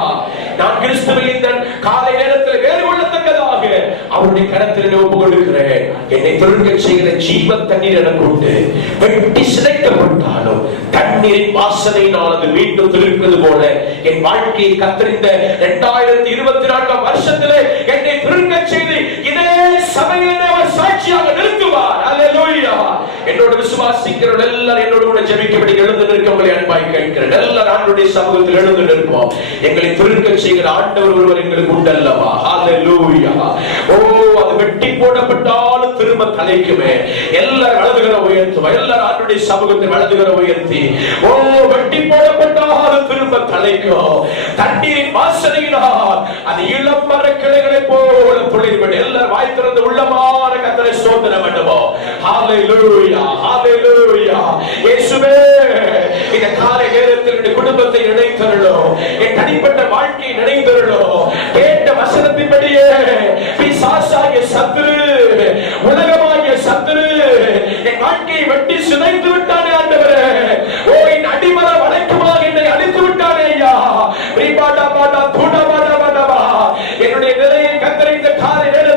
நான் கிறிஸ்துவில் இந்த காலை நேரத்தில் வேறு கொள்ளத்தக்கதாக அவருடைய கரத்தில் ஒப்புக் கொடுக்கிறேன். என்னை துளிர்க்க செய்கிற ஜீவ தண்ணீர் எனக்கு உண்டு. வெட்டி சிதைக்கப்பட்டாலும் தண்ணீரின் வாசனையினால் அது மீண்டும் துளிர்ப்பது போல என் வாழ்க்கையை கர்த்தர் இந்த 2024 வருஷத்திலே என்னை துளிர்க்க செய்து இதே சபையிலே அவர் சாட்சியாக நிறுத்துவார். அல்லேலூயா. என்னோட விசுவாசிக்கிறவர்கள் எல்லாரும் என்னோட கூட ஜெபிக்கும்படி எழுந்து நிற்க உங்களை அன்பாய் கேட்கிறேன். எல்லாரும் ஆண்டவருடைய சமூகத்தில் எழுந்து நிற்போம். எங்களை துளிர்க்க செய்கிற ஆண்டவர் ஒருவர் எங்களுக்கு உண்டல்லவா. அல்லேலூயா. ஓ, அது வெட்டி போடப்பட்டாலும் திரும்ப தலைக்குமே. எல்லாரும் வலதுகர உயர்த்துவா. எல்லாரும் ஆண்டவருடைய சமூகத்தை வலதுகர உயர்த்தி, ஓ, வெட்டி போடப்பட்டாலும் திரும்ப தலைக்கும். தண்ணீரின் வாசனையினால் அது இளம் மர கிளைகளை போல துளிர்விடும். எல்லாரும் வாய் திறந்து உள்ளமான கர்த்தரை ஸ்தோத்திரம் பண்ணுவோம். ஹalleluya, ஹalleluya. இயேசுவே, இந்த காலை நேரத்தில் என் குடும்பத்தை இணைத்தருளும், என் தனிப்பட்ட வாழ்க்கையை இணைத்தருளும். கேட்ட வசனத்தின்படியே பிசாசாகிய சத்துரு, உலகமாகிய சத்துரு என் வாழ்க்கையை வெட்டி சிதைத்து விட்டானே ஆண்டவரே. ஓ, என் அடிமர வளைக்குமாக என்னை அழித்து விட்டானே ஐயா. என்னுடைய நிலையை கர்த்தர் இந்த காலை நேரத்தில்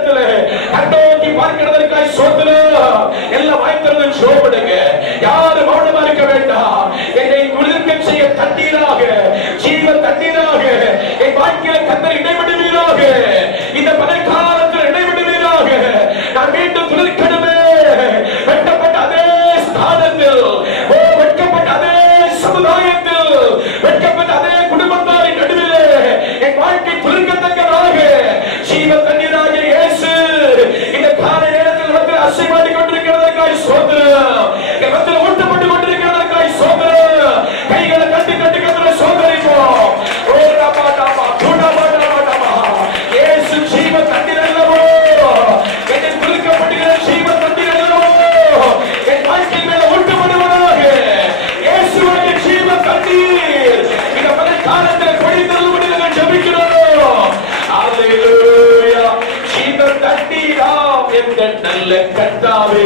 அல்ல, கர்த்தாவே